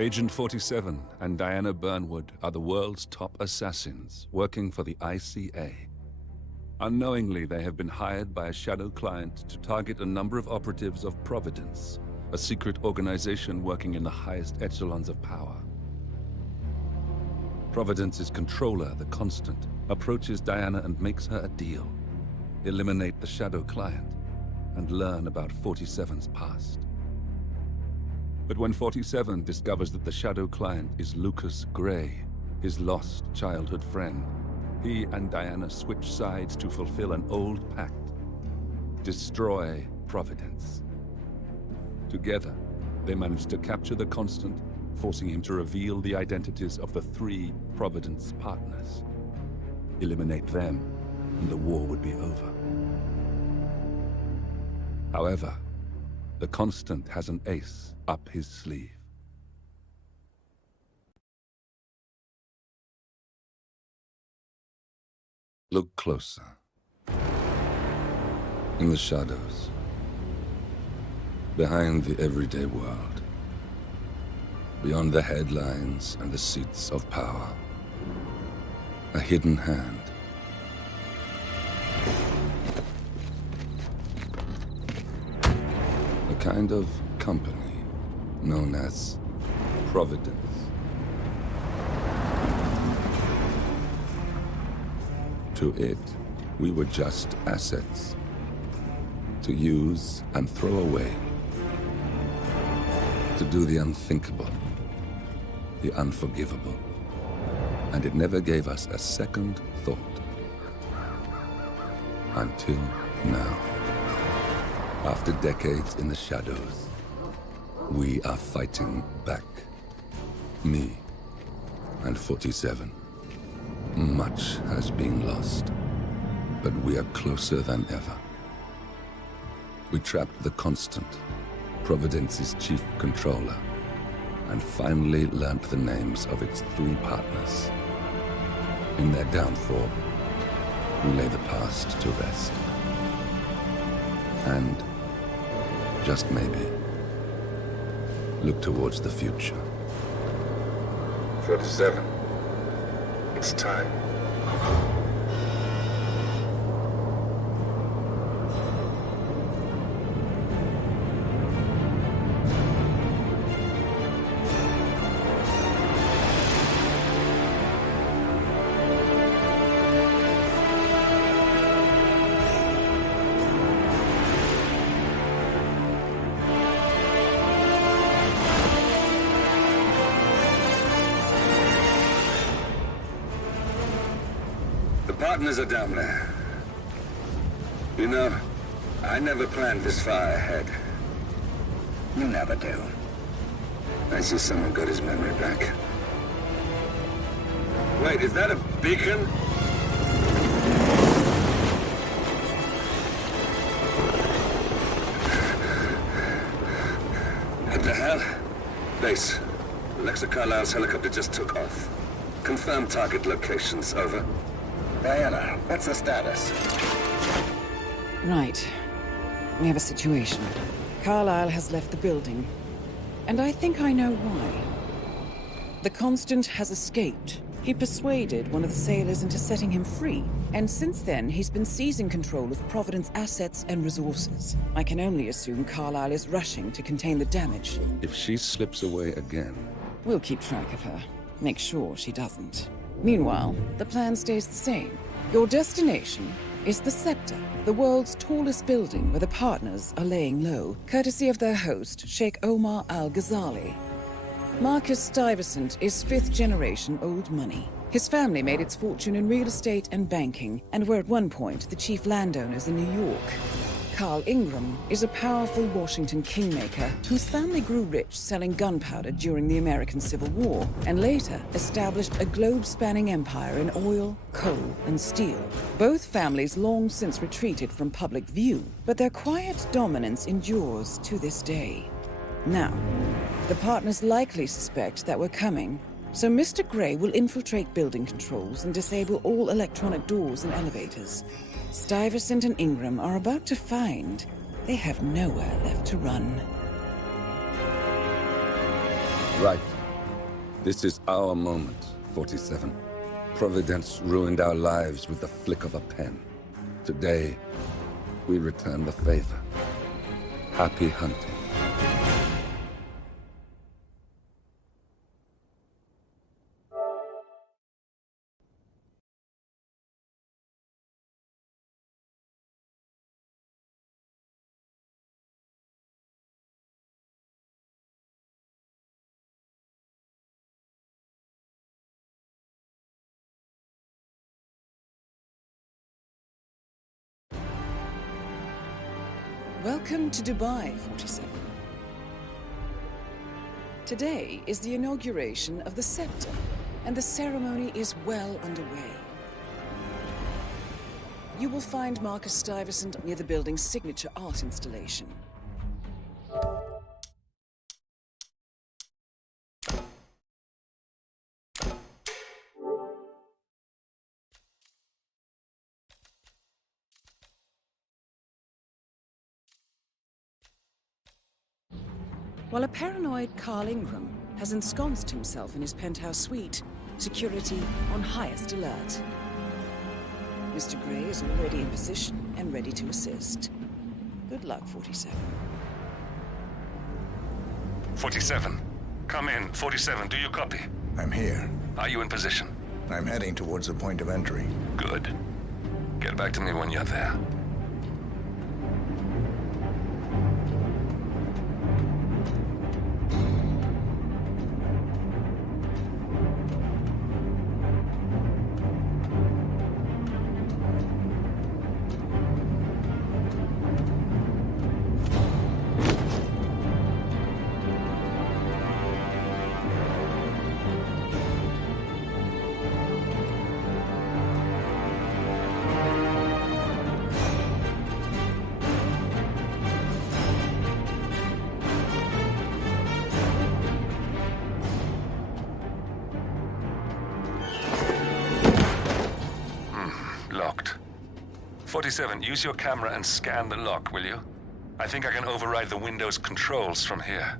Agent 47 and Diana Burnwood are the world's top assassins working for the ICA. Unknowingly, they have been hired by a shadow client to target a number of operatives of Providence, a secret organization working in the highest echelons of power. Providence's controller, the Constant, approaches Diana and makes her a deal. Eliminate the shadow client and learn about 47's past. But when 47 discovers that the shadow client is Lucas Gray, his lost childhood friend, he and Diana switch sides to fulfill an old pact: destroy Providence. Together, they manage to capture the Constant, forcing him to reveal the identities of the 3 Providence partners. Eliminate them, and the war would be over. However, the Constant has an ace up his sleeve. Look closer. In the shadows, behind the everyday world, beyond the headlines and the seats of power, a hidden hand. A kind of company known as Providence. To it, we were just assets, to use and throw away, to do the unthinkable, the unforgivable, and it never gave us a second thought. Until now. After decades in the shadows, we are fighting back. Me and 47. Much has been lost, but we are closer than ever. We trapped the Constant, Providence's chief controller, and finally learnt the names of its 3 partners. In their downfall, we lay the past to rest. And, just maybe, look towards the future. 47. It's time. Partners are down there. You know, I never planned this far ahead. You never do. I see someone got his memory back. Wait, is that a beacon? What the hell? Base. Alexa Carlisle's helicopter just took off. Confirm target locations, over. Diana, what's the status? Right. We have a situation. Carlisle has left the building. And I think I know why. The Constant has escaped. He persuaded one of the sailors into setting him free. And since then, he's been seizing control of Providence assets and resources. I can only assume Carlisle is rushing to contain the damage. If she slips away again... We'll keep track of her. Make sure she doesn't. Meanwhile, the plan stays the same. Your destination is the Scepter, the world's tallest building where the partners are laying low, courtesy of their host, ℙ𝕒𝕒𝕒𝕒𝕒. Marcus Stuyvesant is 5th-generation old money. His family made its fortune in real estate and banking, and were at one point the chief landowners in New York. Carl Ingram is a powerful Washington kingmaker whose family grew rich selling gunpowder during the American Civil War, and later established a globe-spanning empire in oil, coal, and steel. Both families long since retreated from public view, but their quiet dominance endures to this day. Now, the partners likely suspect that we're coming, so Mr. Gray will infiltrate building controls and disable all electronic doors and elevators. Stuyvesant and Ingram are about to find they have nowhere left to run. Right. This is our moment, 47. Providence ruined our lives with the flick of a pen. Today, we return the favor. Happy hunting. Welcome to Dubai, 47. Today is the inauguration of the scepter, and the ceremony is well underway. You will find Marcus Stuyvesant near the building's signature art installation. While a paranoid Carl Ingram has ensconced himself in his penthouse suite, security on highest alert. Mr. Gray is already in position and ready to assist. Good luck, 47. 47. Come in. 47, do you copy? I'm here. Are you in position? I'm heading towards the point of entry. Good. Get back to me when you're there. Locked. 47, use your camera and scan the lock, will you? I think I can override the Windows controls from here.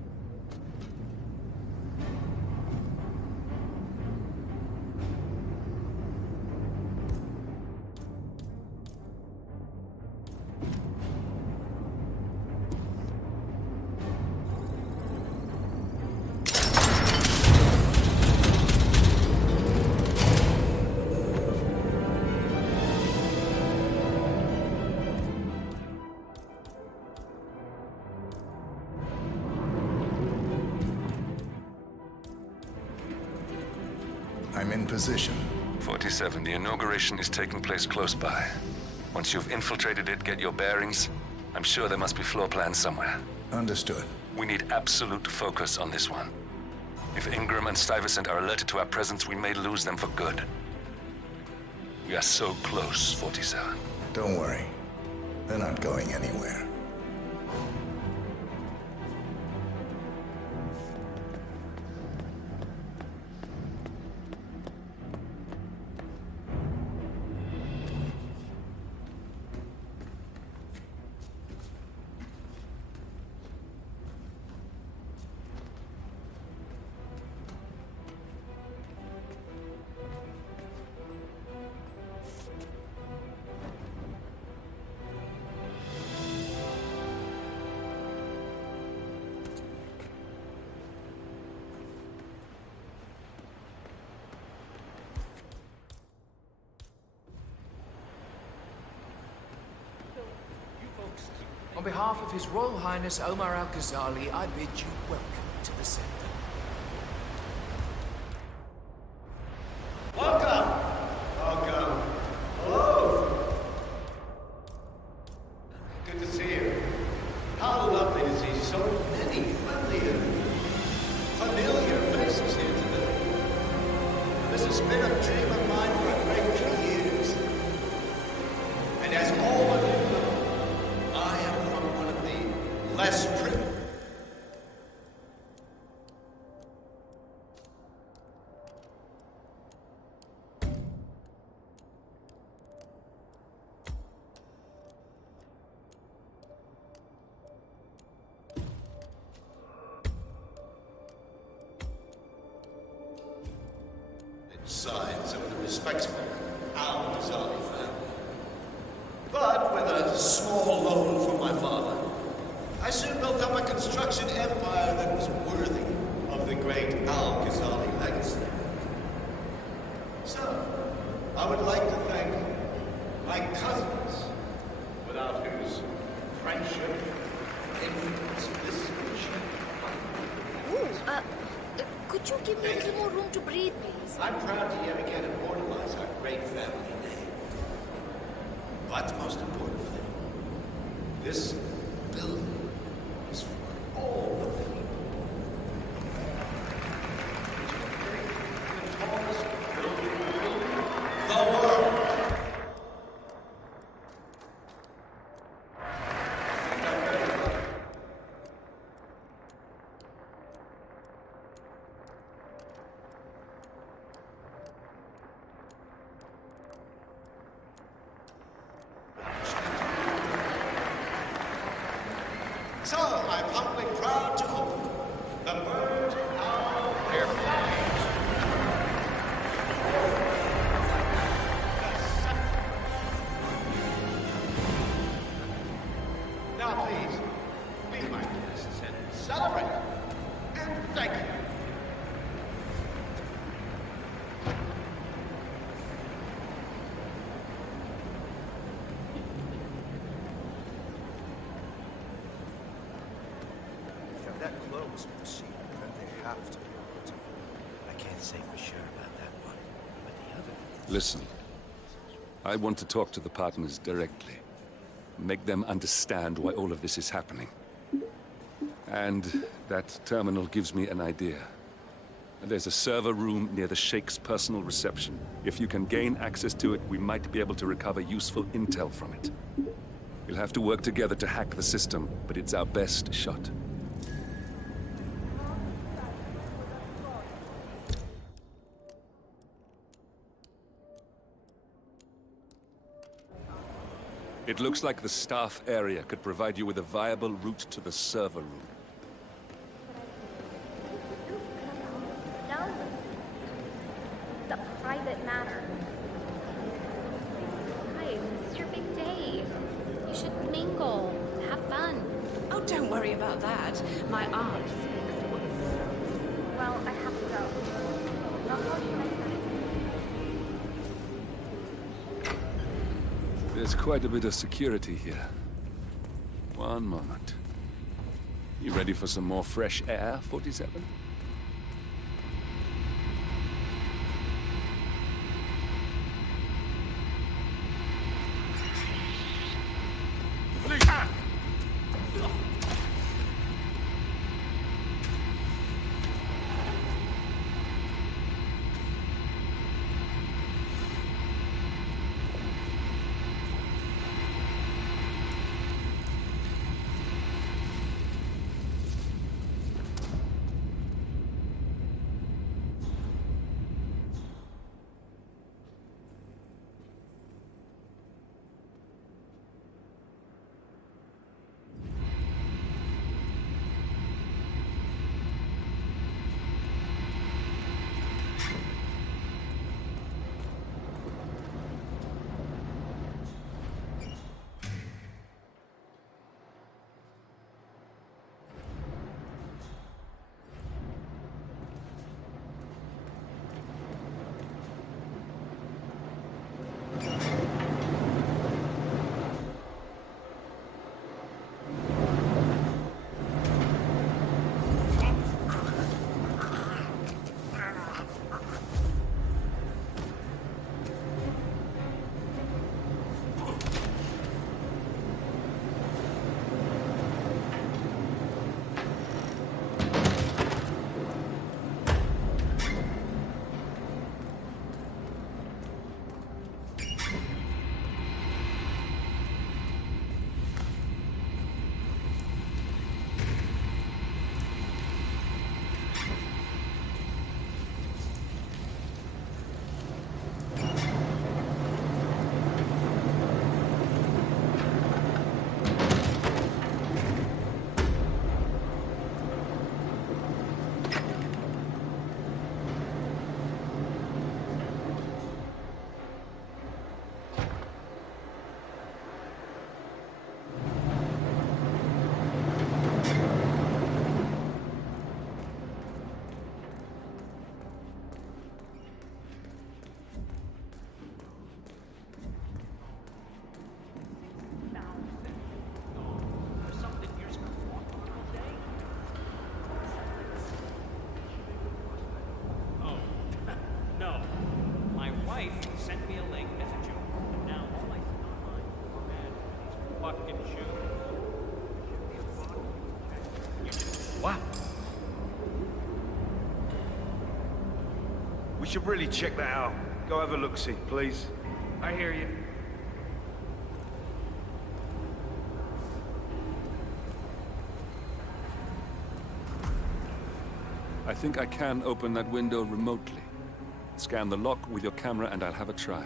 I'm in position. 47, the inauguration is taking place close by. Once you've infiltrated it, get your bearings. I'm sure there must be floor plans somewhere. Understood. We need absolute focus on this one. If Ingram and Stuyvesant are alerted to our presence, we may lose them for good. We are so close, 47. Don't worry. They're not going anywhere. On behalf of His Royal Highness Omar Al-Ghazali, I bid you welcome to the center. Welcome. Hello. Good to see you. How lovely to see so many friendly and familiar faces here today. This has been a dream of mine for a great many years. And as all of you know, I am from one of the less privileged. respectful ℙ𝕒𝕒𝕥 family. But with a small loan from my father, I soon built up a construction empire that was worthy of the great ℙ𝕒𝕒𝕥 legacy. So, I would like to thank my cousins, without whose friendship, influence, this mission. Could you give me a little more room to breathe, please? I'm proud to yet again immortalize our great family name. But most importantly, this building is for all the people. The tallest building in the world. So, I'm humbly proud to open the Bird Owl Now, please, be my guests and celebrate. And thank you. If they're that close with the sheep, then they have to be able to. I can't say for sure about that one, but the other... Listen, I want to talk to the partners directly. Make them understand why all of this is happening. And that terminal gives me an idea. There's a server room near the Sheikh's personal reception. If you can gain access to it, we might be able to recover useful intel from it. We'll have to work together to hack the system, but it's our best shot. It looks like the staff area could provide you with a viable route to the server room. No. It's a private matter. Guys, this is your big day. You should mingle, have fun. Oh, don't worry about that. My aunt speaks once. Well, I have to go. I'll call you next time. There's quite a bit of security here. One moment. You ready for some more fresh air, 47? What? We should really check that out. Go have a look-see, please. I hear you. I think I can open that window remotely. Scan the lock with your camera and I'll have a try.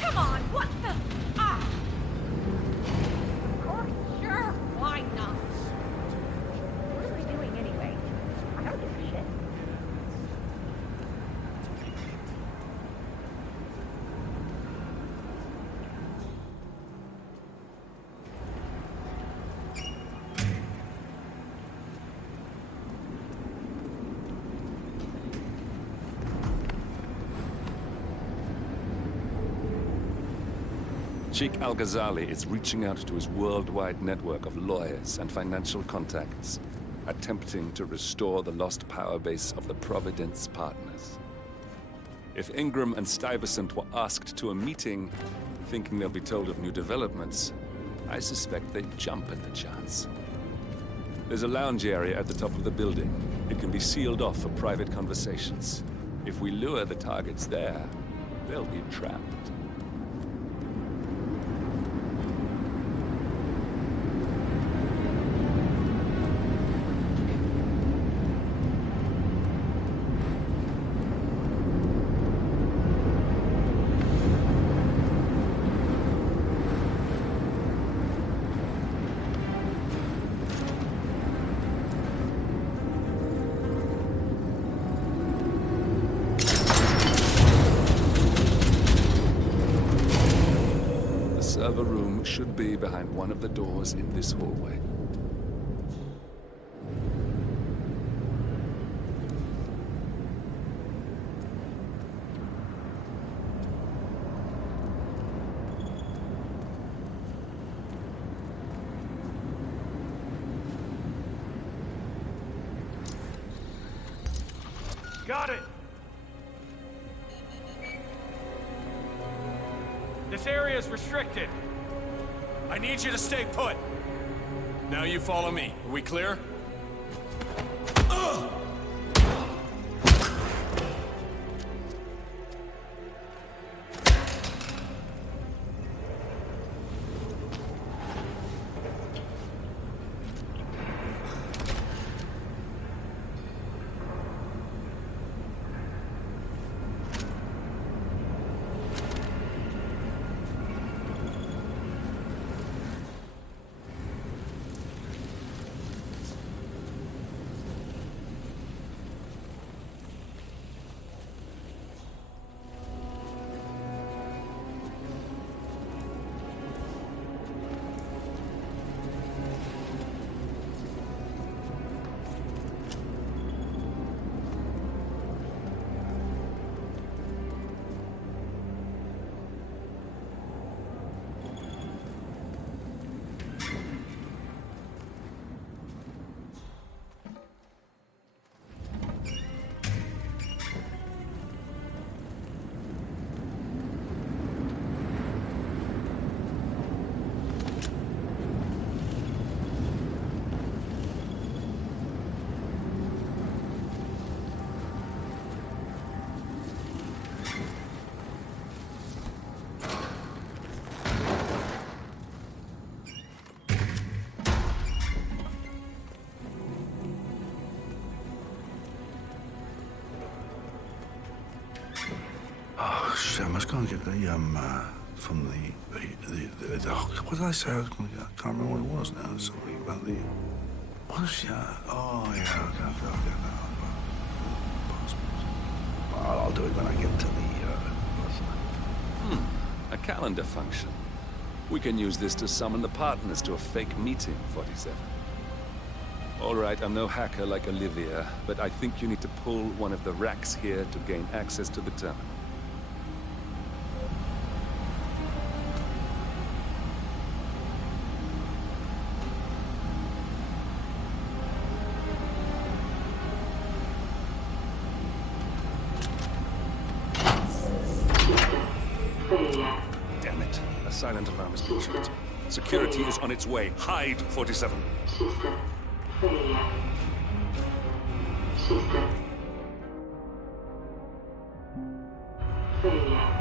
Come on, what the? Ah! Of course, sure, why not? What are we doing anyway? I don't give a shit. ℙ𝕒𝕒𝕥 is reaching out to his worldwide network of lawyers and financial contacts, attempting to restore the lost power base of the Providence partners. If Ingram and Stuyvesant were asked to a meeting, thinking they'll be told of new developments, I suspect they'd jump at the chance. There's a lounge area at the top of the building. It can be sealed off for private conversations. If we lure the targets there, they'll be trapped. The server room should be behind one of the doors in this hallway. Got it! This area is restricted. I need you to stay put. Now you follow me. Are we clear? I must go and get the from the what did I say I was going to get? I can't remember what it was now. Something about the what's oh yeah, I'll do it when I get to the A calendar function. We can use this to summon the partners to a fake meeting, 47. All right, I'm no hacker like Olivia, but I think you need to pull one of the racks here to gain access to the terminal. Damn it. A silent alarm has been tripped. Security is on its way. Hide, 47. System failure. System failure.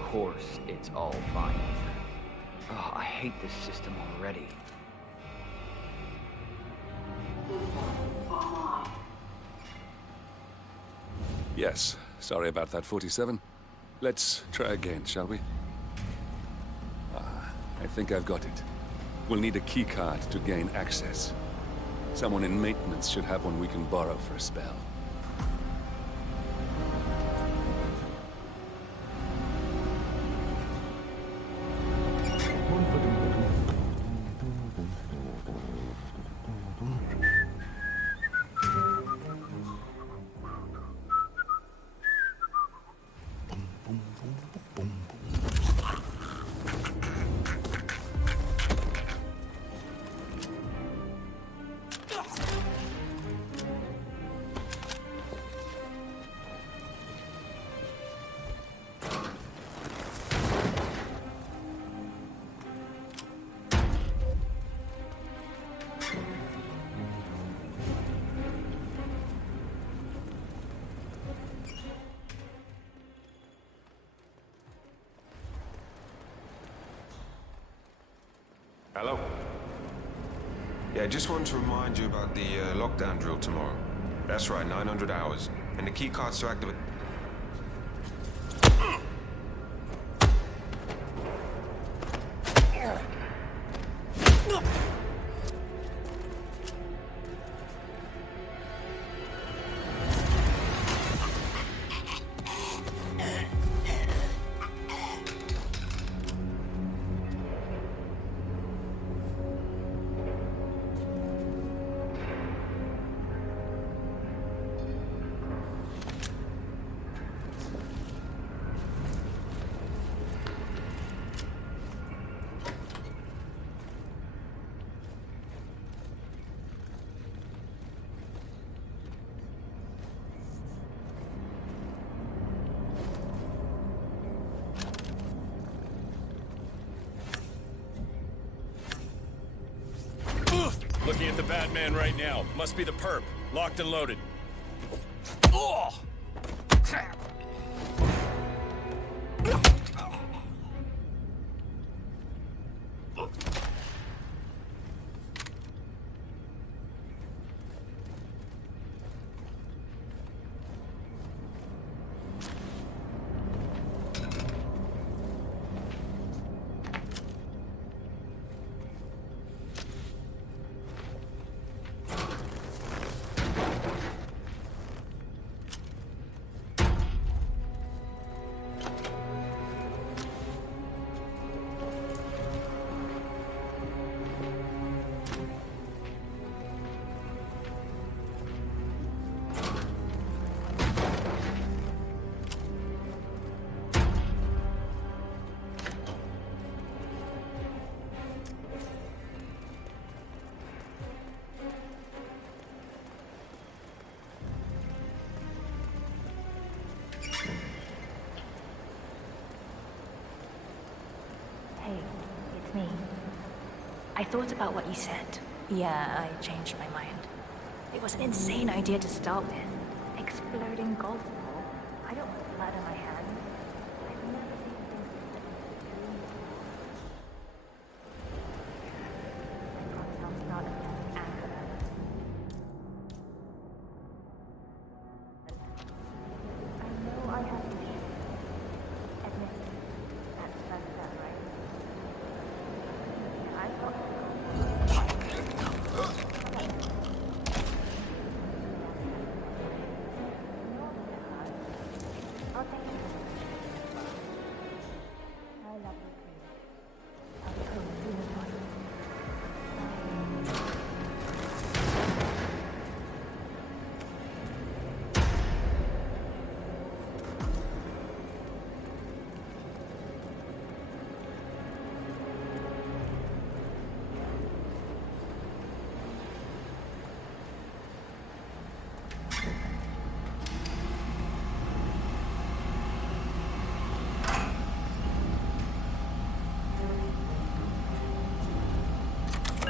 Of course, it's all fine. Oh, I hate this system already. Yes, sorry about that, 47. Let's try again, shall we? I think I've got it. We'll need a keycard to gain access. Someone in maintenance should have one we can borrow for a spell. Hello? Yeah, just wanted to remind you about the lockdown drill tomorrow. That's right, 900 hours. And the key cards to activate... Looking at the Batman right now. Must be the perp. Locked and loaded. Oh! It's me. I thought about what you said. Yeah, I changed my mind. It was an insane idea to start with. Exploding golf ball. I don't want blood on my hands. I've never seen things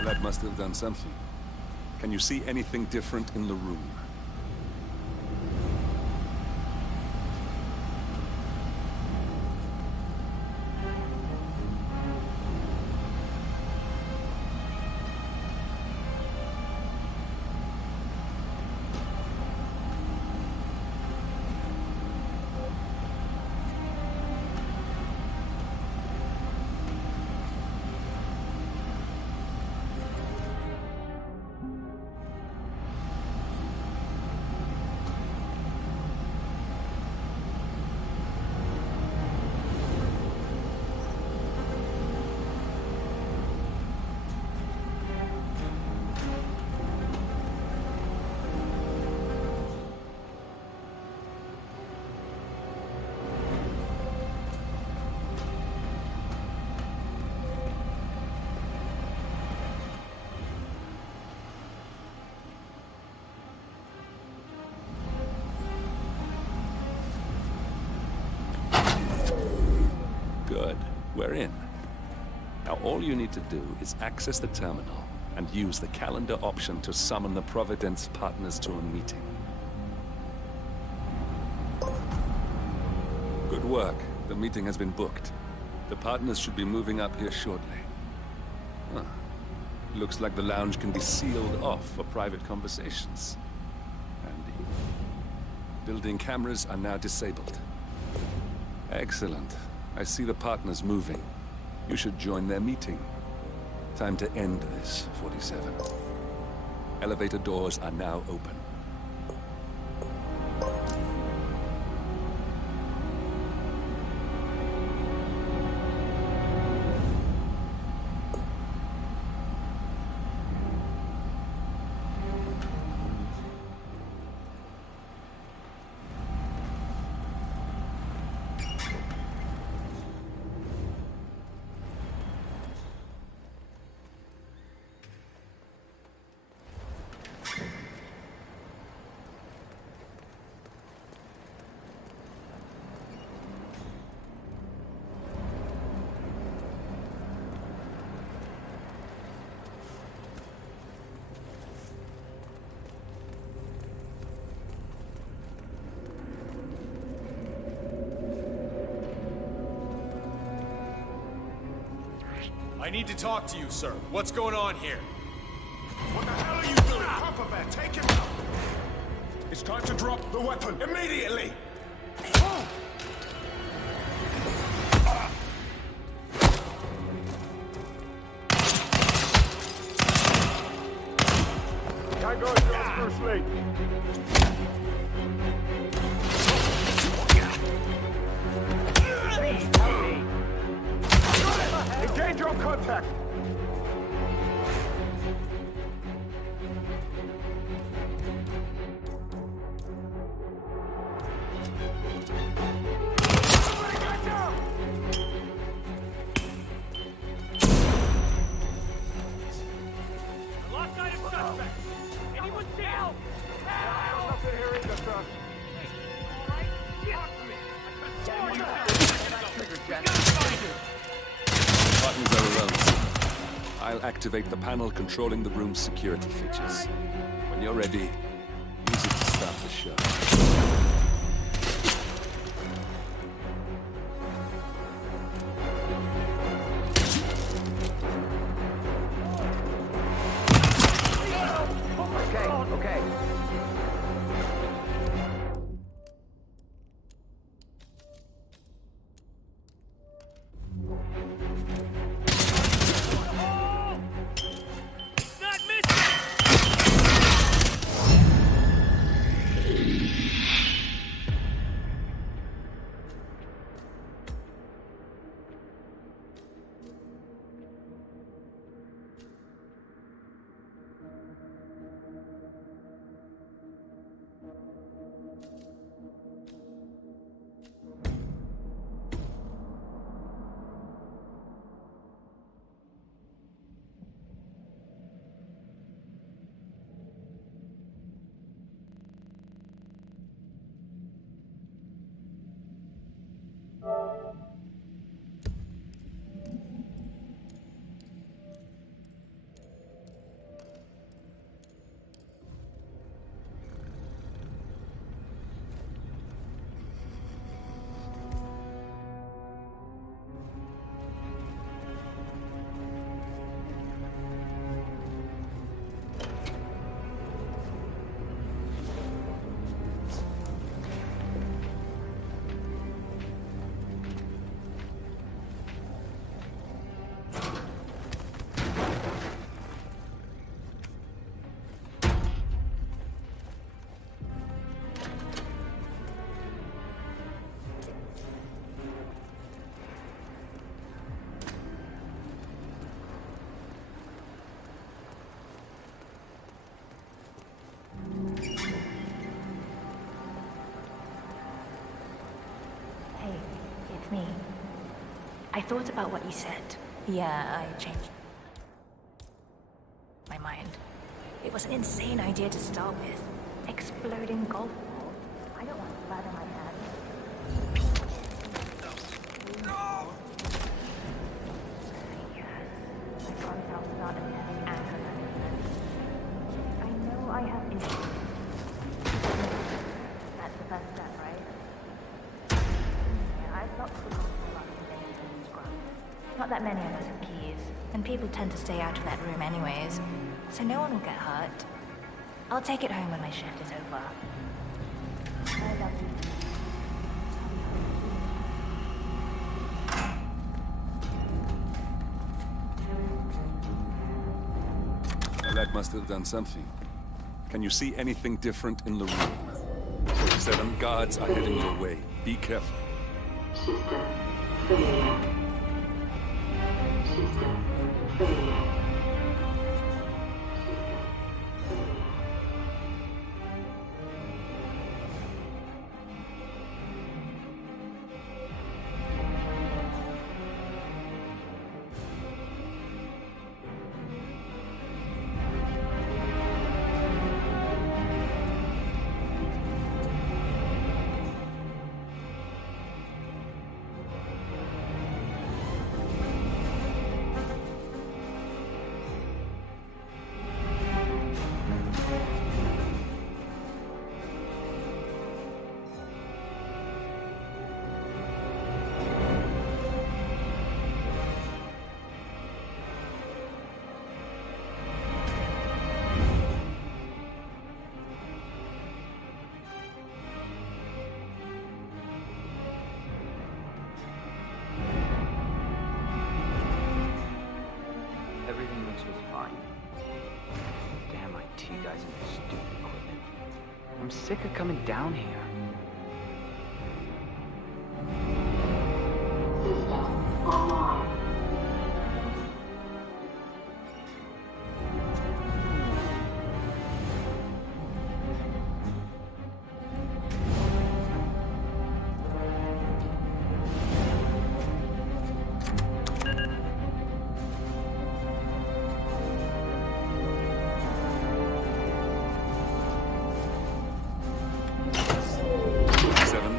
That must have done something. Can you see anything different in the room? Good. We're in. Now all you need to do is access the terminal and use the calendar option to summon the Providence partners to a meeting. Good work. The meeting has been booked. The partners should be moving up here shortly. Huh. Looks like the lounge can be sealed off for private conversations. Handy. Building cameras are now disabled. Excellent. I see the partners moving. You should join their meeting. Time to end this, 47. Elevator doors are now open. I need to talk to you, sir. What's going on here? What the hell are you doing? Papa Bear, take him out! It's time to drop the weapon immediately! Can't go to us first late. Please, help me. Engage on contact! Lost sight of suspect! Anyone see help? Help! Nothing here either, sir. Alright? Talk to me! Buttons are irrelevant. I'll activate the panel controlling the room's security features. When you're ready, use it to start the show. Okay. Not missing! I thought about what you said. Yeah, I changed my mind. It was an insane idea to start with. Exploding golf balls. I don't want blood on my hands. Yes, I promise I'll start a test after that. I know I have issues. That's the first step, right? Yeah, I've locked the console up in scrub. Not that many of us have keys, and people tend to stay out of that room anyways, so no one will get hurt. I'll take it home when my shift is over. I love you. That must have done something. Can you see anything different in the room? 47 guards are heading your way. Be careful. System failure. System failure. Everything looks just fine. Damn IT guys and their stupid equipment. I'm sick of coming down here. System online.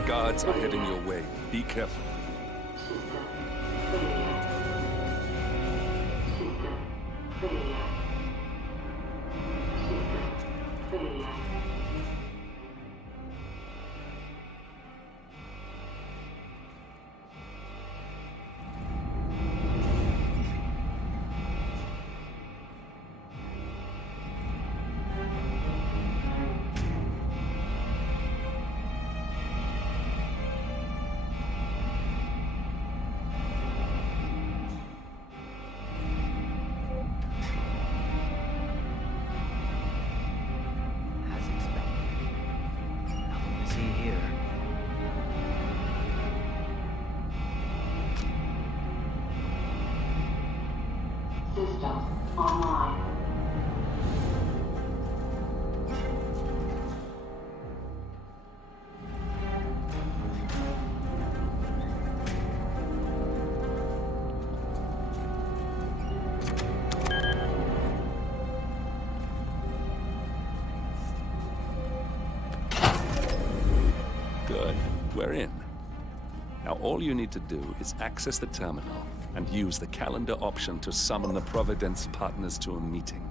Guards are heading your way. Be careful. System failure. System failure. System failure. As expected. Nothing to see here. System online. Good. We're in. Now all you need to do is access the terminal and use the calendar option to summon the Providence partners to a meeting.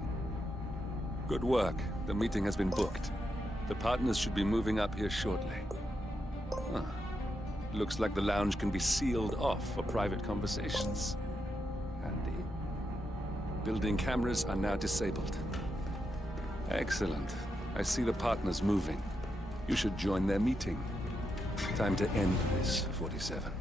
Good work. The meeting has been booked. The partners should be moving up here shortly. Huh. Looks like the lounge can be sealed off for private conversations. Handy. Building cameras are now disabled. Excellent. I see the partners moving. You should join their meeting. Time to end this, 47.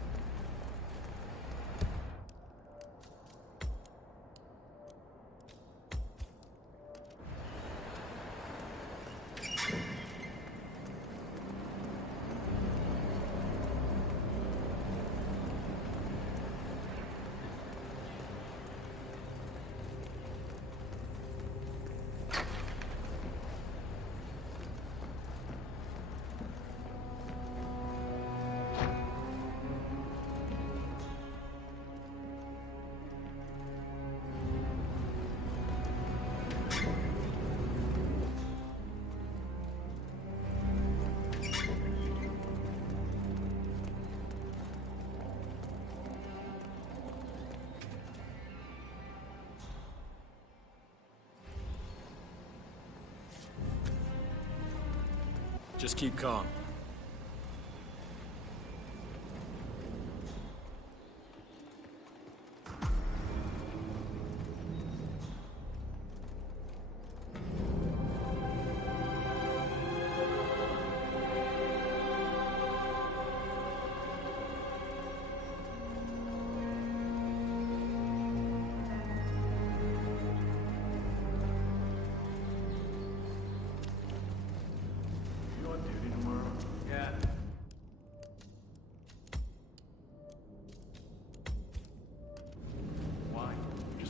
Just keep calm.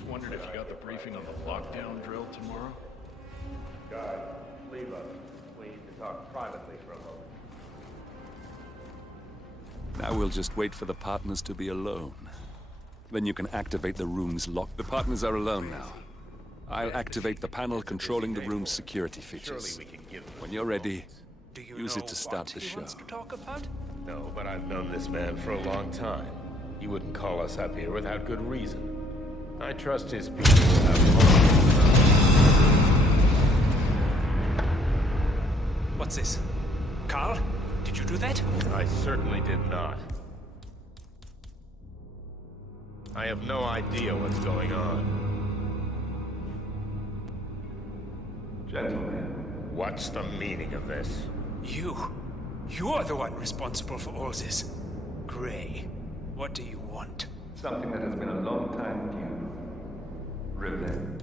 Wondered if you got the briefing on the lockdown drill tomorrow? Guard, leave us. We need to talk privately for a moment. Now we'll just wait for the partners to be alone. Then you can activate the room's lock. The partners are alone now. I'll activate the panel controlling the room's security features. When you're ready, use it to start the show. No, but I've known this man for a long time. He wouldn't call us up here without good reason. I trust his people have What's this? Carl? Did you do that? I certainly did not. I have no idea what's going on. Gentlemen. What's the meaning of this? You're the one responsible for all this. Gray, what do you want? Something that has been a long time due. Revenge.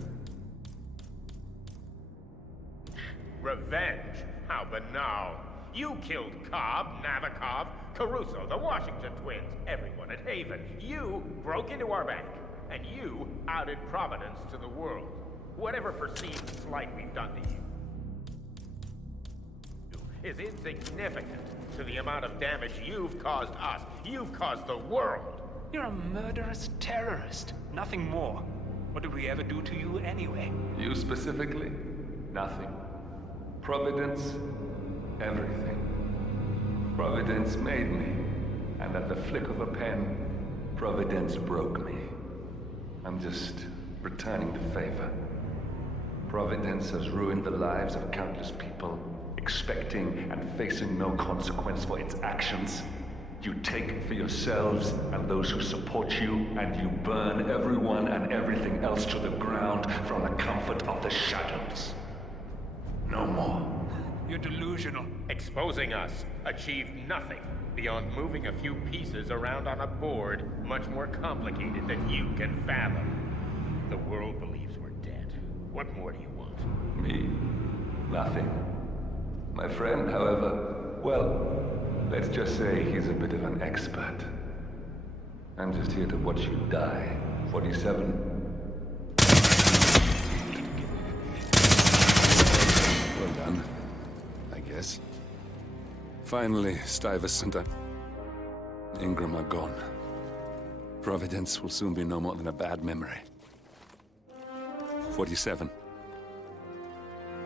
Revenge? How banal. You killed Cobb, Navikov, Caruso, the Washington twins, everyone at Haven. You broke into our bank, and you outed Providence to the world. Whatever perceived slight we've done to you is insignificant to the amount of damage you've caused us. You've caused the world. You're a murderous terrorist. Nothing more. What did we ever do to you anyway? You specifically? Nothing. Providence? Everything. Providence made me. And at the flick of a pen, Providence broke me. I'm just returning the favor. Providence has ruined the lives of countless people, expecting and facing no consequence for its actions. You take for yourselves and those who support you, and you burn everyone and everything else to the ground from the comfort of the shadows. No more. You're delusional. Exposing us achieved nothing beyond moving a few pieces around on a board much more complicated than you can fathom. The world believes we're dead. What more do you want? Me? Nothing. My friend, however, well, let's just say he's a bit of an expert. I'm just here to watch you die. 47. Well done, I guess. Finally, Stuyvesant and Ingram are gone. Providence will soon be no more than a bad memory. 47.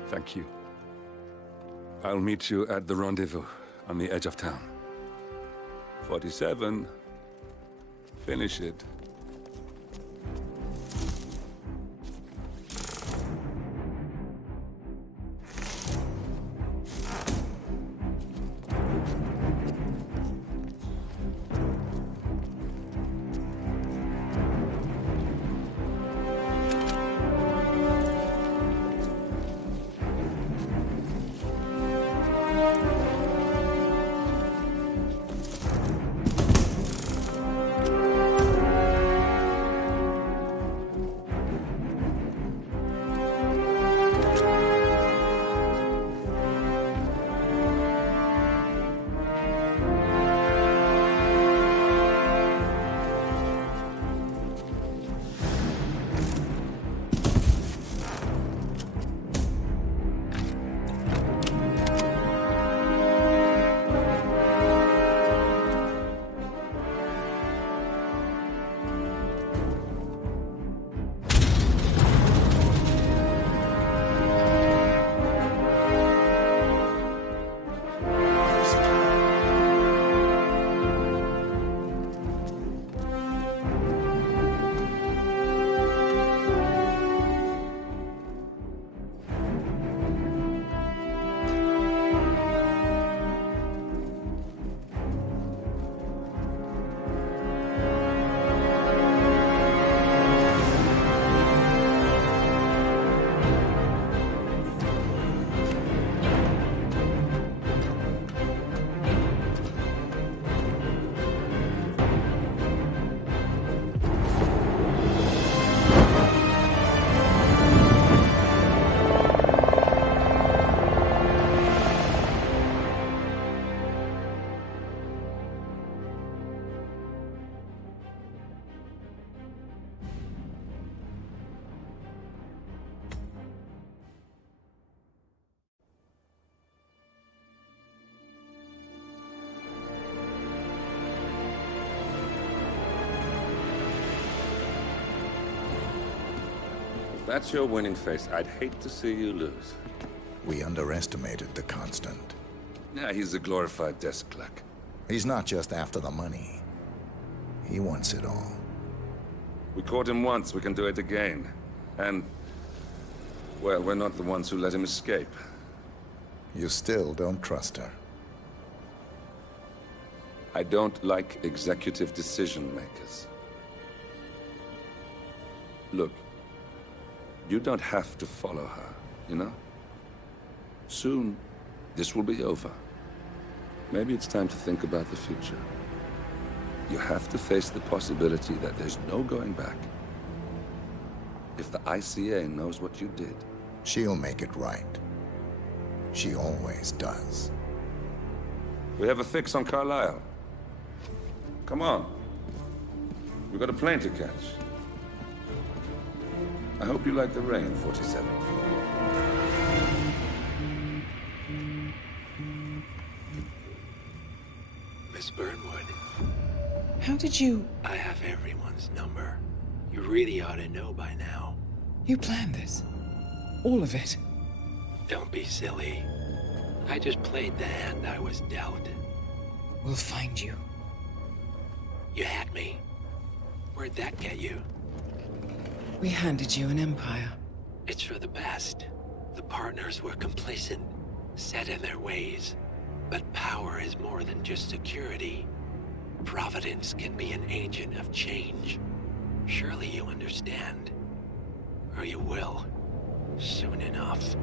Thank you. I'll meet you at the rendezvous on the edge of town. 47. Finish it. that's your winning face, I'd hate to see you lose. We underestimated the Constant. Yeah, he's a glorified desk clerk. He's not just after the money. He wants it all. We caught him once, we can do it again. And, well, we're not the ones who let him escape. You still don't trust her. I don't like executive decision makers. Look, you don't have to follow her, you know? Soon, this will be over. Maybe it's time to think about the future. You have to face the possibility that there's no going back. If the ICA knows what you did... She'll make it right. She always does. We have a fix on Carlisle. Come on. We've got a plane to catch. I hope you like the rain, 47. Miss Burnwood. How did you... I have everyone's number. You really ought to know by now. You planned this? All of it? Don't be silly. I just played the hand I was dealt. We'll find you. You had me. Where'd that get you? We handed you an empire. It's for the best. The partners were complacent, set in their ways. But power is more than just security. Providence can be an agent of change. Surely you understand. Or you will. Soon enough.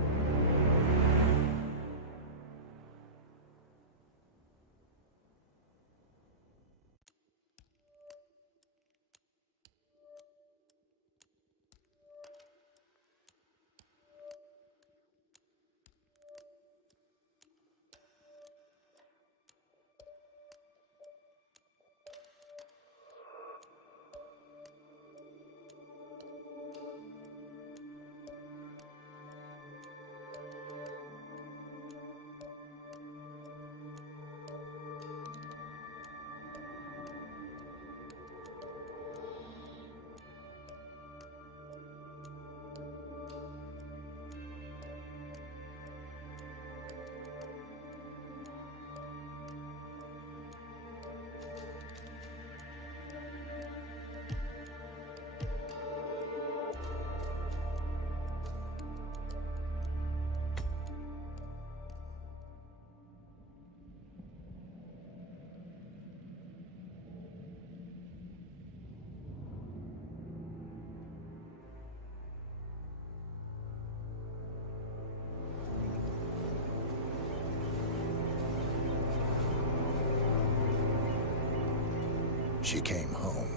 She came home.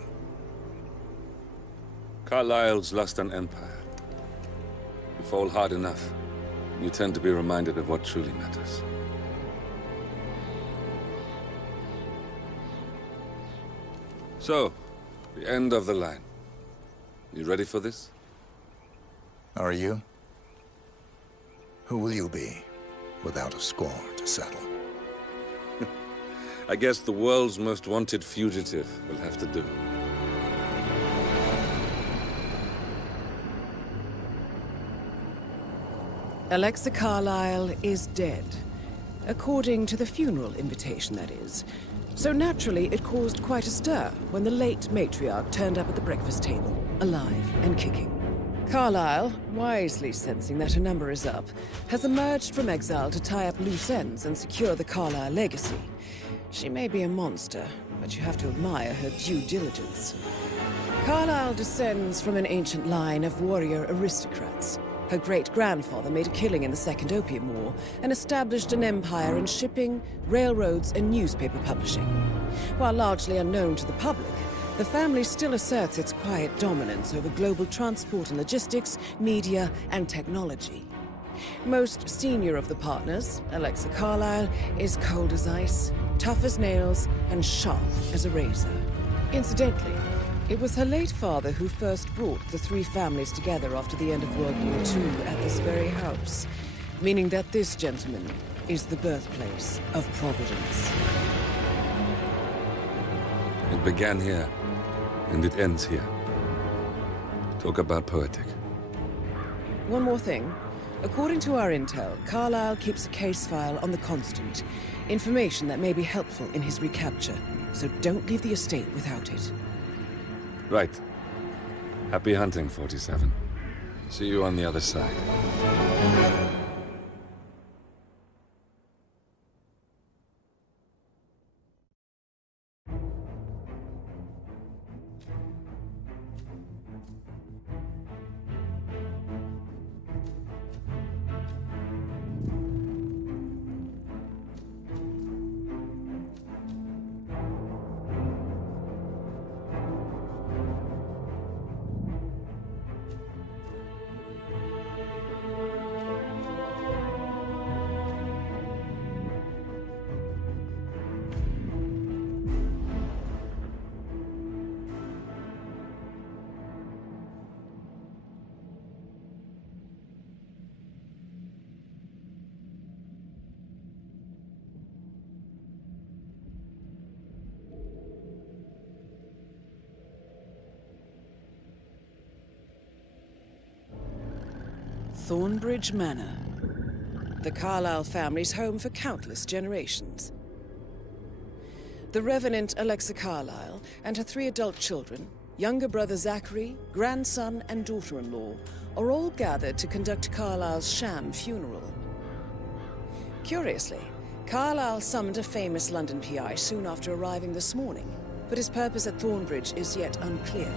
Carlisle's lost an empire. You fall hard enough, you tend to be reminded of what truly matters. So, the end of the line. You ready for this? Are you? Who will you be, without a score to settle? I guess the world's most wanted fugitive will have to do. Alexa Carlisle is dead. According to the funeral invitation, that is. So naturally, it caused quite a stir when the late matriarch turned up at the breakfast table, alive and kicking. Carlisle, wisely sensing that her number is up, has emerged from exile to tie up loose ends and secure the Carlisle legacy. She may be a monster, but you have to admire her due diligence. Carlisle descends from an ancient line of warrior aristocrats. Her great-grandfather made a killing in the Second Opium War and established an empire in shipping, railroads, and newspaper publishing. While largely unknown to the public, the family still asserts its quiet dominance over global transport and logistics, media, and technology. Most senior of the partners, Alexa Carlisle, is cold as ice, tough as nails, and sharp as a razor. Incidentally, it was her late father who first brought the three families together after the end of World War II at this very house, meaning that this gentleman is the birthplace of Providence. It began here, and it ends here. Talk about poetic. one more thing. According to our intel, Carlyle keeps a case file on the Constant. Information that may be helpful in his recapture. So don't leave the estate without it. Right. Happy hunting, 47. See you on the other side. Thornbridge Manor. The Carlyle family's home for countless generations. The Revenant Alexa Carlyle and her 3 adult children, younger brother Zachary, grandson and daughter-in-law, are all gathered to conduct Carlyle's sham funeral. Curiously, Carlyle summoned a famous London PI soon after arriving this morning, but his purpose at Thornbridge is yet unclear.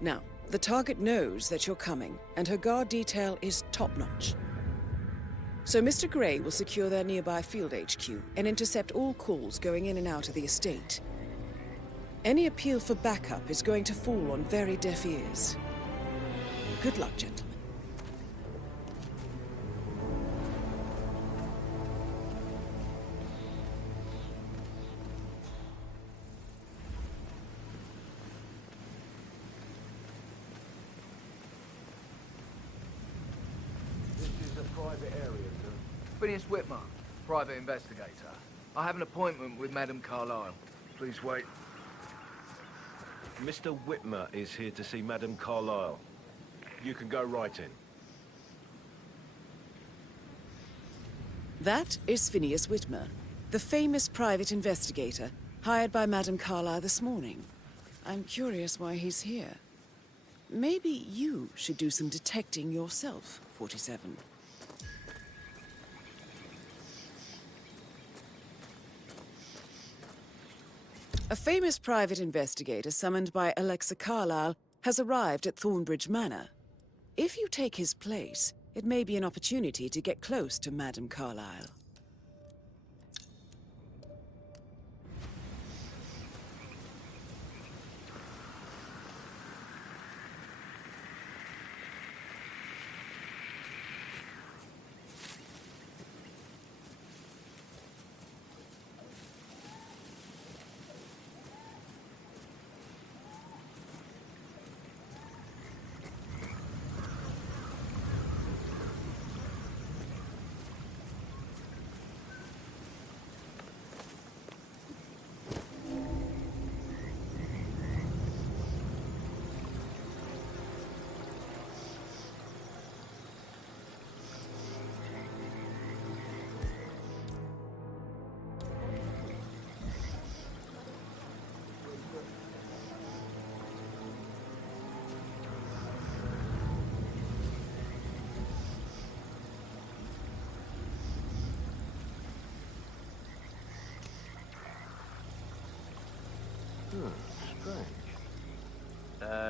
Now, the target knows that you're coming, and her guard detail is top-notch. So Mr. Gray will secure their nearby field HQ and intercept all calls going in and out of the estate. Any appeal for backup is going to fall on very deaf ears. Good luck, gentlemen. Phineas Whitmer, private investigator. I have an appointment with Madame Carlyle. Please wait. Mr. Whitmer is here to see Madame Carlyle. You can go right in. That is Phineas Whitmer, the famous private investigator hired by Madame Carlyle this morning. I'm curious why he's here. Maybe you should do some detecting yourself, 47. A famous private investigator summoned by Alexa Carlyle has arrived at Thornbridge Manor. If you take his place, it may be an opportunity to get close to Madame Carlyle.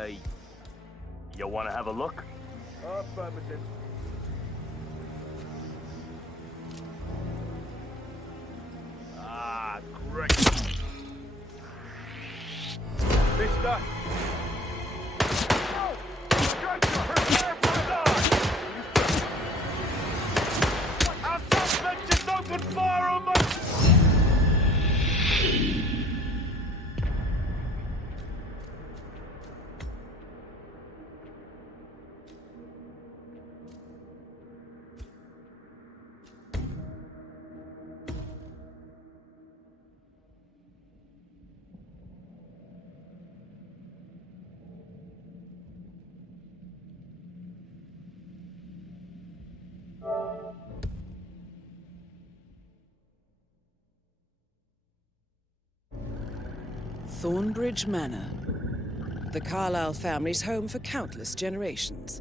Strange. You want to have a look? Affirmative. Ah, great. Mister! No! Prepare for the Our suspect just opened fire on my... Thornbridge Manor. The Carlyle family's home for countless generations.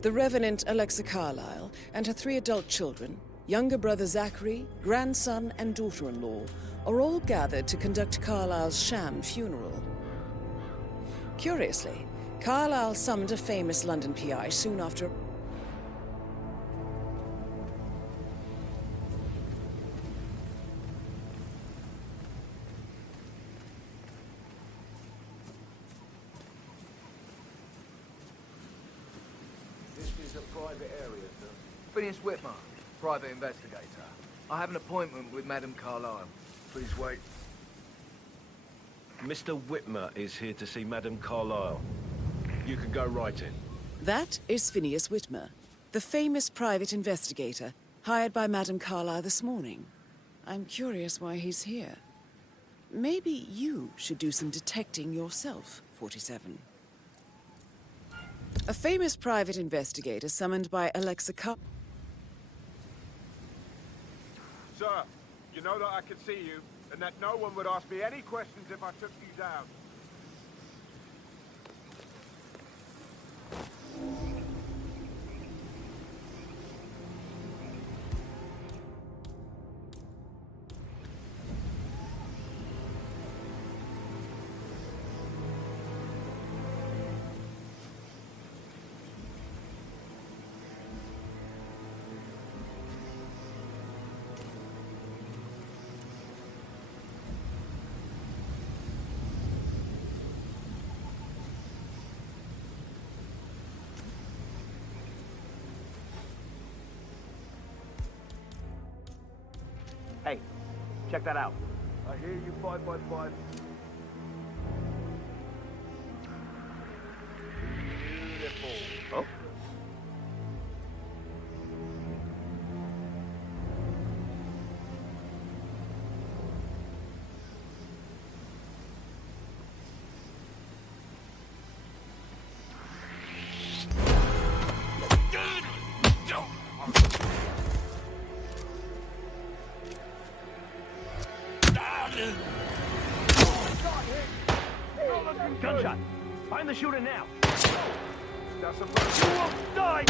The Revenant Alexa Carlyle and her 3 adult children, younger brother Zachary, grandson, and daughter-in-law, are all gathered to conduct Carlyle's sham funeral. Curiously, Carlyle summoned a famous London PI soon after. This is a private area, sir. Phineas Whitmer, private investigator. I have an appointment with Madame Carlyle. Please wait. Mr. Whitmer is here to see Madame Carlyle. You can go right in. That is Phineas Whitmer, the famous private investigator hired by Madame Carlyle this morning. I'm curious why he's here. Maybe you should do some detecting yourself, 47. A famous private investigator summoned by Alexa Sir, you know that I can see you, and that no one would ask me any questions if I took you down. Hey, check that out. I hear you, 555. Beautiful. Oh? Gunshot! Find the shooter now! That's a You won't die!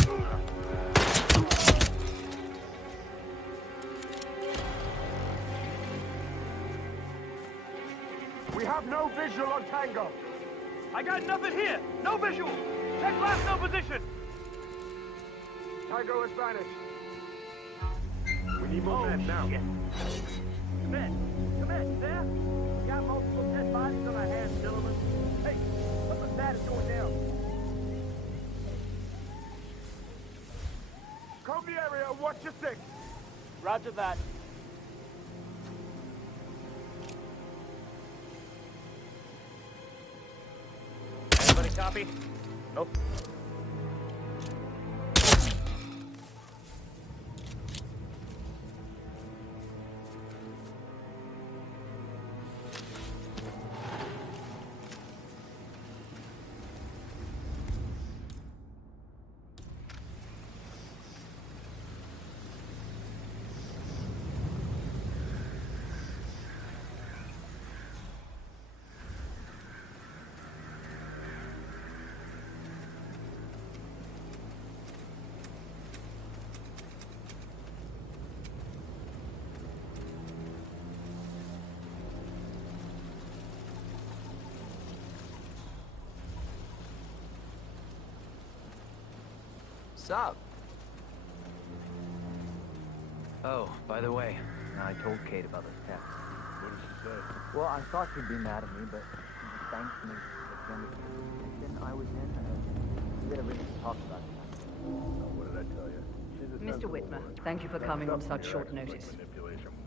We have no visual on Tango. I got nothing here! No visual! Check last known position! Tango has vanished. We need more men now. Shit. Come in, there? We got multiple dead bodies on our hands, gentlemen. Hey, what was that is going down? Comb the area and watch your six. Roger that. Everybody copy? Nope. Sup? Oh, by the way, I told Kate about this text. What did she say? Well, I thought she'd be mad at me, but she just thanked me for the conversation I was in. We had everything to talk about tonight. Oh, what did I tell you? Mr. Whitmer, thank you for coming on such short notice.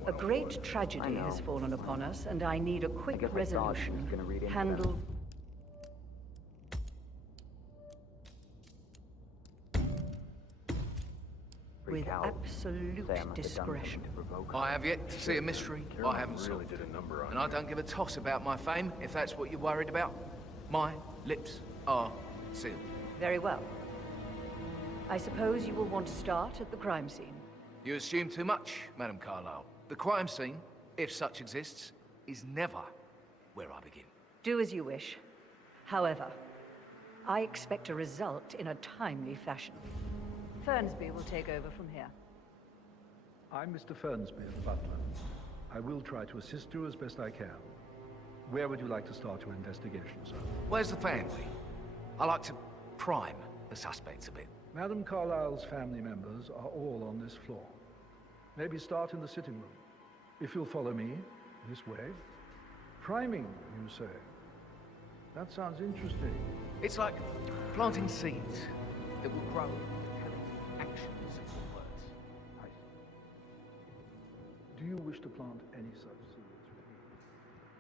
A great tragedy has fallen upon us, and I need a quick resolution handled. With absolute discretion. I have yet to see a mystery I haven't solved. And I don't give a toss about my fame, if that's what you're worried about. My lips are sealed. Very well. I suppose you will want to start at the crime scene. You assume too much, Madame Carlyle. The crime scene, if such exists, is never where I begin. Do as you wish. However, I expect a result in a timely fashion. Fernsby will take over from here. I'm Mr. Fernsby, the butler. I will try to assist you as best I can. Where would you like to start your investigation, sir? Where's the family? I like to prime the suspects a bit. Madam Carlyle's family members are all on this floor. Maybe start in the sitting room. If you'll follow me, this way. Priming, you say? That sounds interesting. It's like planting seeds that will grow into actions and words. Do you wish to plant any such seeds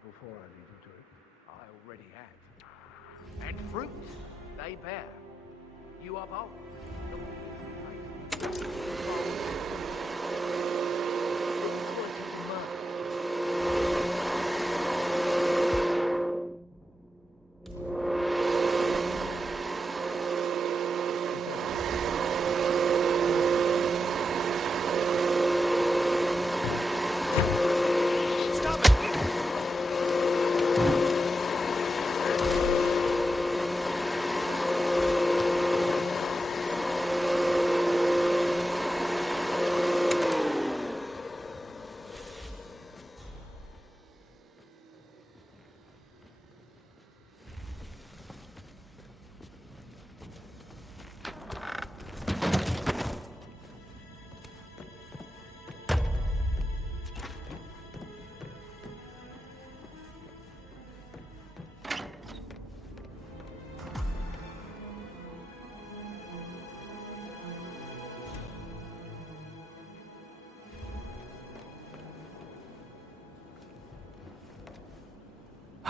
before I leave you to it? I already have. And fruit they bear. You are bold.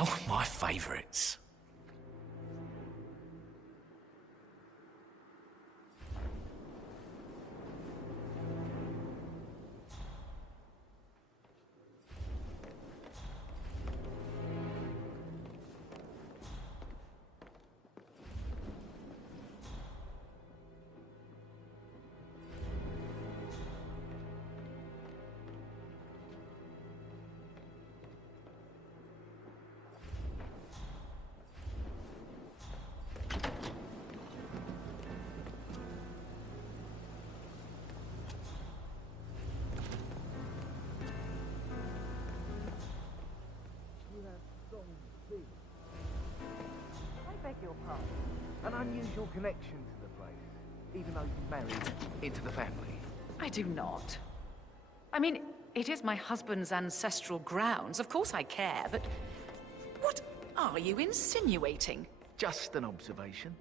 Oh, my favorites. I beg your pardon. An unusual connection to the place, even though you married into the family. I do not. I mean, it is my husband's ancestral grounds. Of course I care, but what are you insinuating? Just an observation.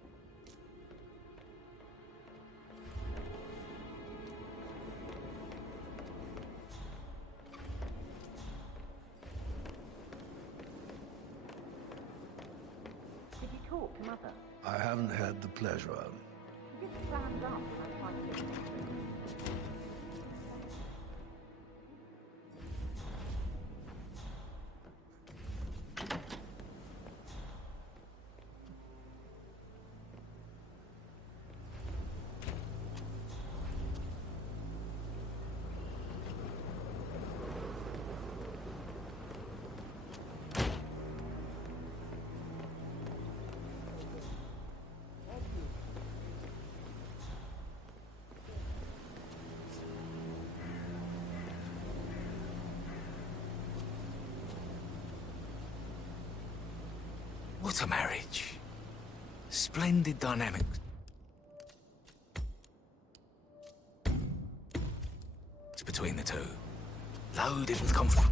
Did you talk to Mother? I haven't had the pleasure. You get slammed up when I try to get you. What a marriage. Splendid dynamics. It's between the two. Loaded with conflict.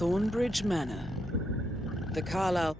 Thornbridge Manor. The Carlisle...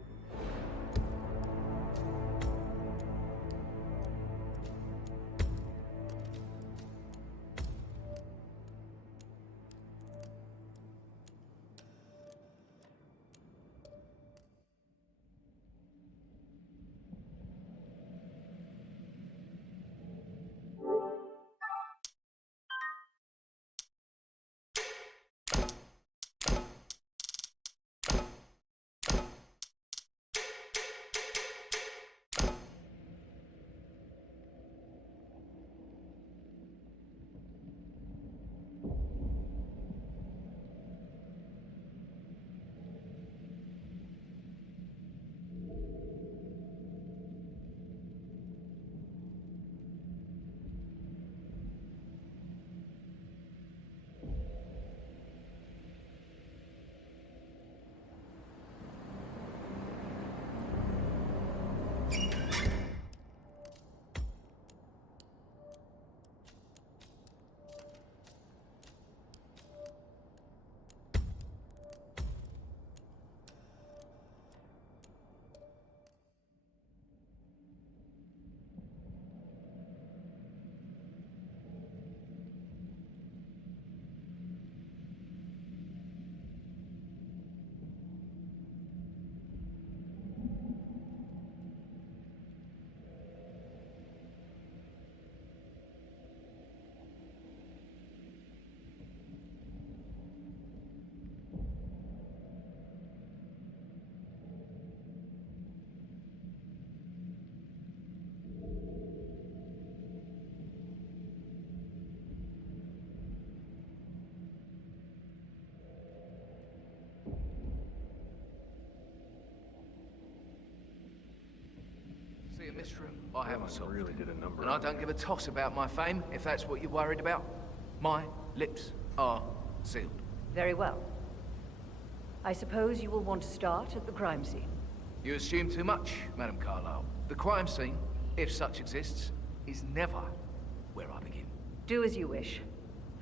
See a mystery I haven't solved. Really did a number. And I don't give a toss about my fame, if that's what you're worried about. My lips are sealed. Very well. I suppose you will want to start at the crime scene. You assume too much, Madam Carlisle. The crime scene, if such exists, is never where I begin. Do as you wish.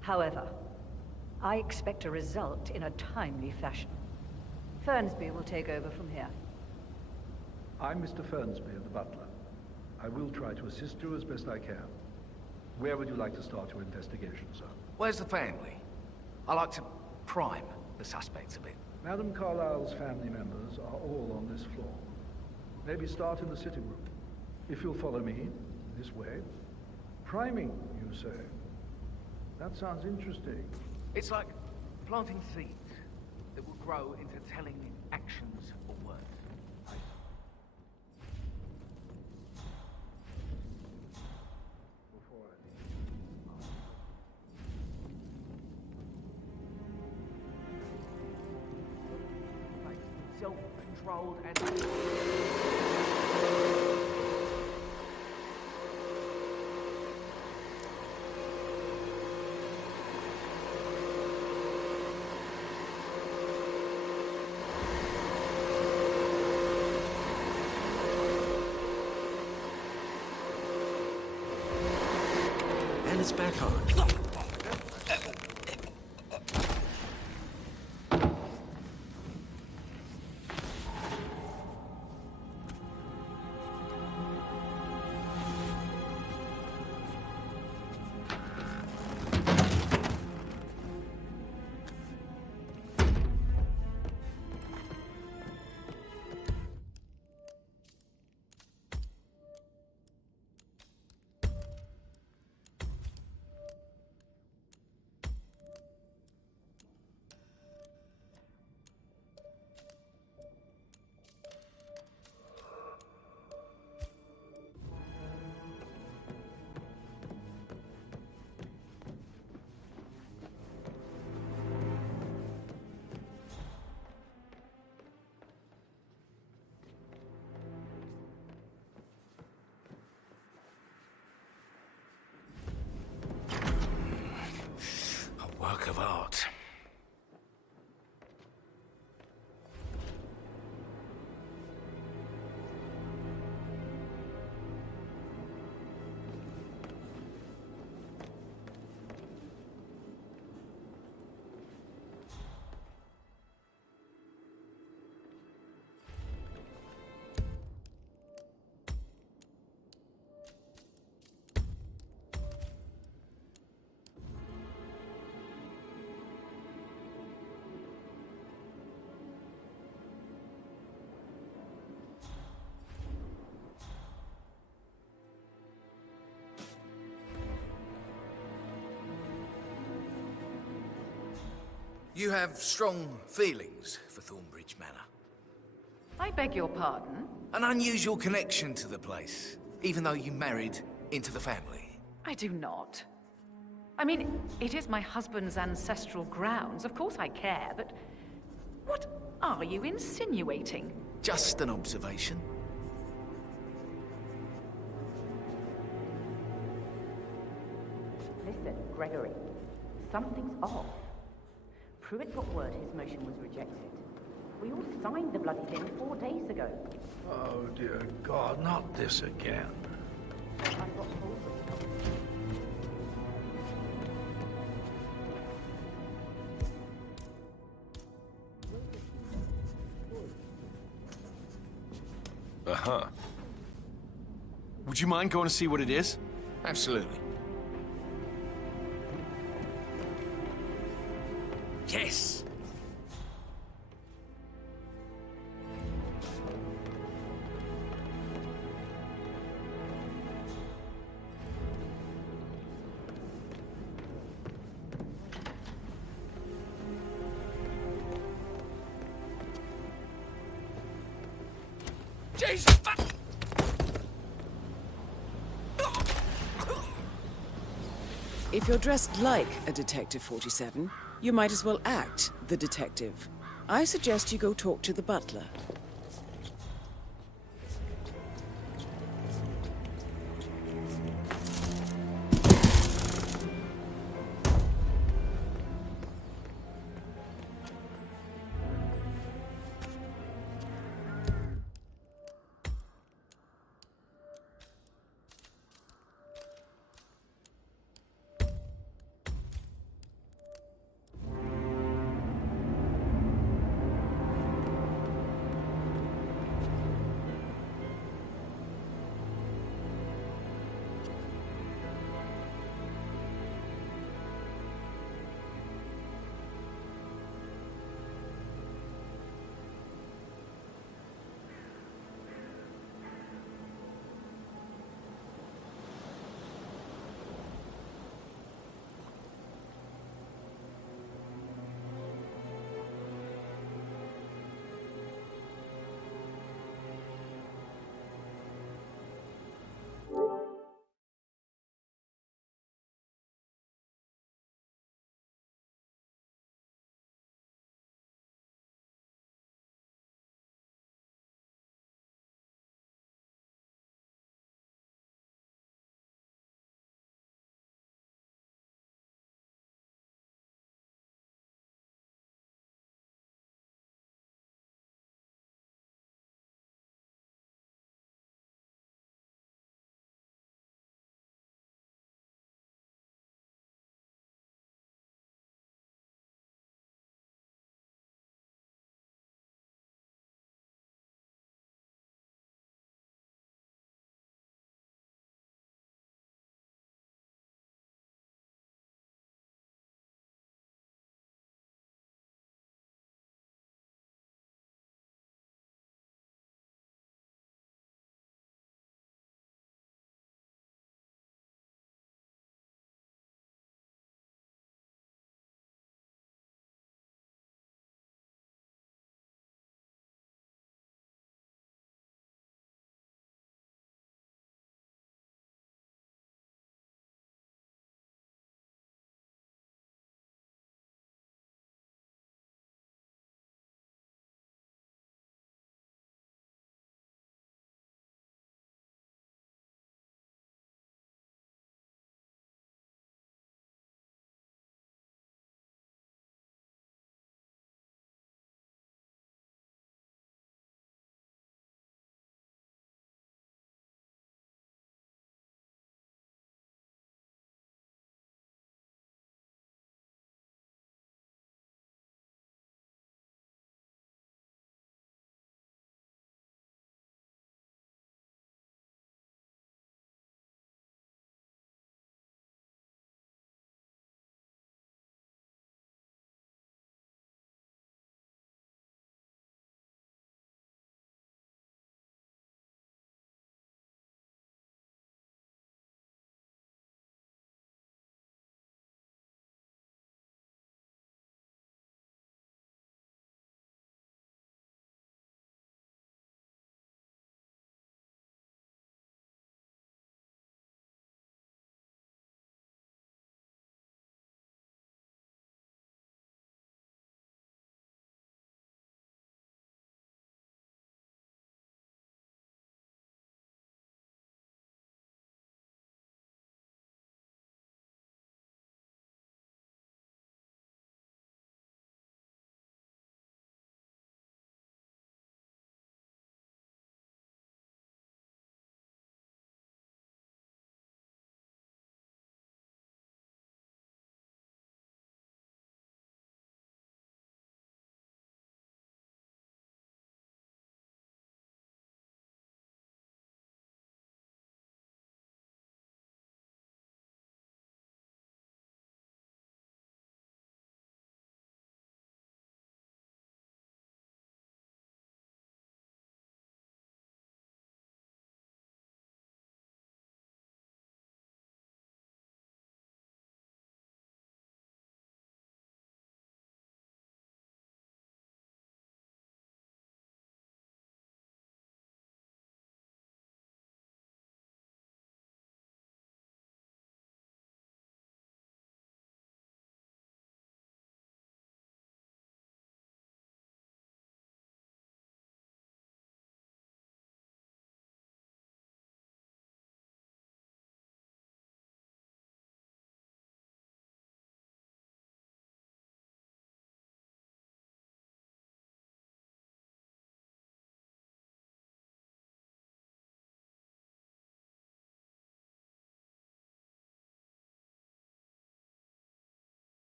However, I expect a result in a timely fashion. Fernsby will take over from here. I'm Mr. Fernsby, the butler. I will try to assist you as best I can. Where would you like to start your investigation, sir? Where's the family? I like to prime the suspects a bit. Madam Carlisle's family members are all on this floor. Maybe start in the sitting room. If you'll follow me, this way. Priming, you say? That sounds interesting. It's like planting seeds that will grow into telling actions or words. Self-controlled and... And it's back on. You have strong feelings for Thornbridge Manor. I beg your pardon? An unusual connection to the place, even though you married into the family. I do not. I mean, it is my husband's ancestral grounds. Of course I care, but what are you insinuating? Just an observation. Listen, Gregory. Something's off. Pruitt got word his motion was rejected. We all signed the bloody thing 4 days ago. Oh, dear God, not this again. I got told Uh-huh. Would you mind going to see what it is? Absolutely. Yes! Jesus! If you're dressed like a Detective 47, you might as well act the detective. I suggest you go talk to the butler.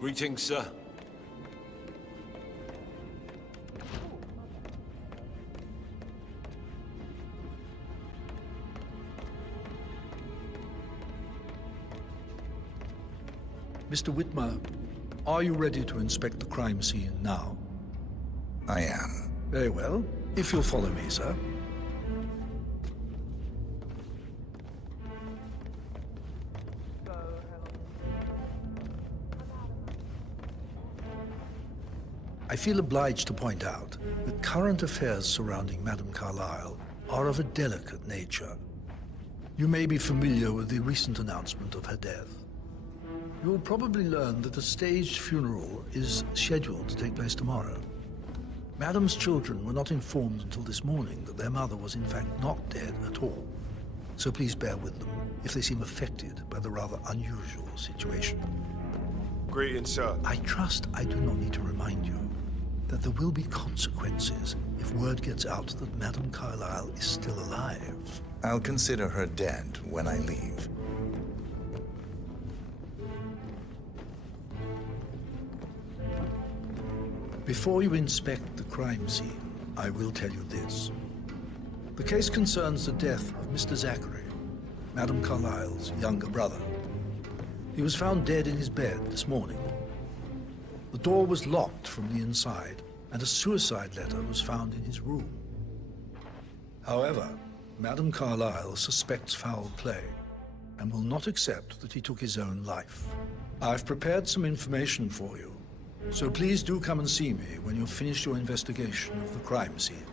Greetings, sir. Mr. Whitmer, are you ready to inspect the crime scene now? I am. Very well. If you'll follow me, sir. I feel obliged to point out that current affairs surrounding Madame Carlyle are of a delicate nature. You may be familiar with the recent announcement of her death. You will probably learn that a staged funeral is scheduled to take place tomorrow. Madame's children were not informed until this morning that their mother was in fact not dead at all. So please bear with them if they seem affected by the rather unusual situation. Greetings, sir. I trust I do not need to remind you that there will be consequences if word gets out that Madame Carlyle is still alive. I'll consider her dead when I leave. Before you inspect the crime scene, I will tell you this. The case concerns the death of Mr. Zachary, Madame Carlyle's younger brother. He was found dead in his bed this morning. The door was locked from the inside, and a suicide letter was found in his room. However, Madame Carlyle suspects foul play and will not accept that he took his own life. I've prepared some information for you, so please do come and see me when you've finished your investigation of the crime scene.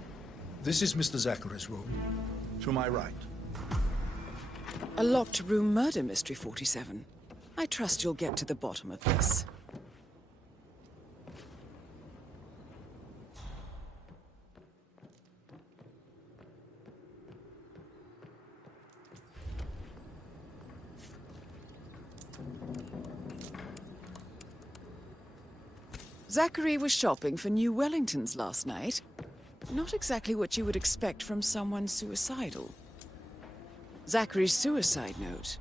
This is Mr. Zachary's room, to my right. A locked room murder mystery, 47. I trust you'll get to the bottom of this. Zachary was shopping for new Wellingtons last night. Not exactly what you would expect from someone suicidal. Zachary's suicide note.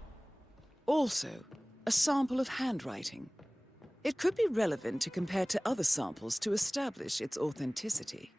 Also, a sample of handwriting. It could be relevant to compare to other samples to establish its authenticity.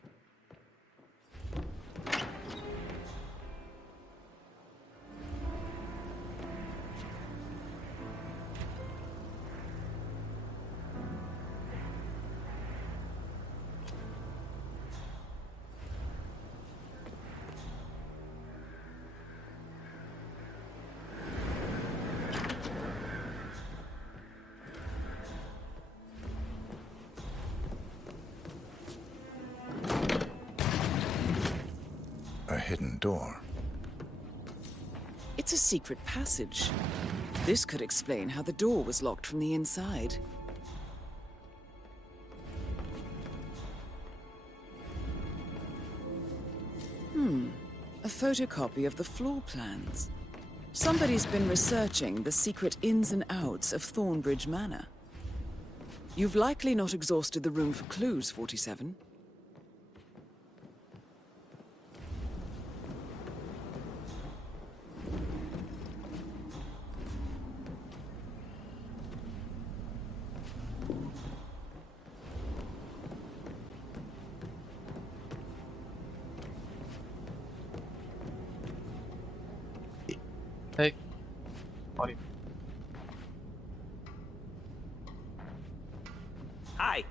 A hidden door. It's a secret passage. This could explain how the door was locked from the inside. A photocopy of the floor plans. Somebody's been researching the secret ins and outs of Thornbridge Manor. You've likely not exhausted the room for clues, 47. Hey. Hi. Hi.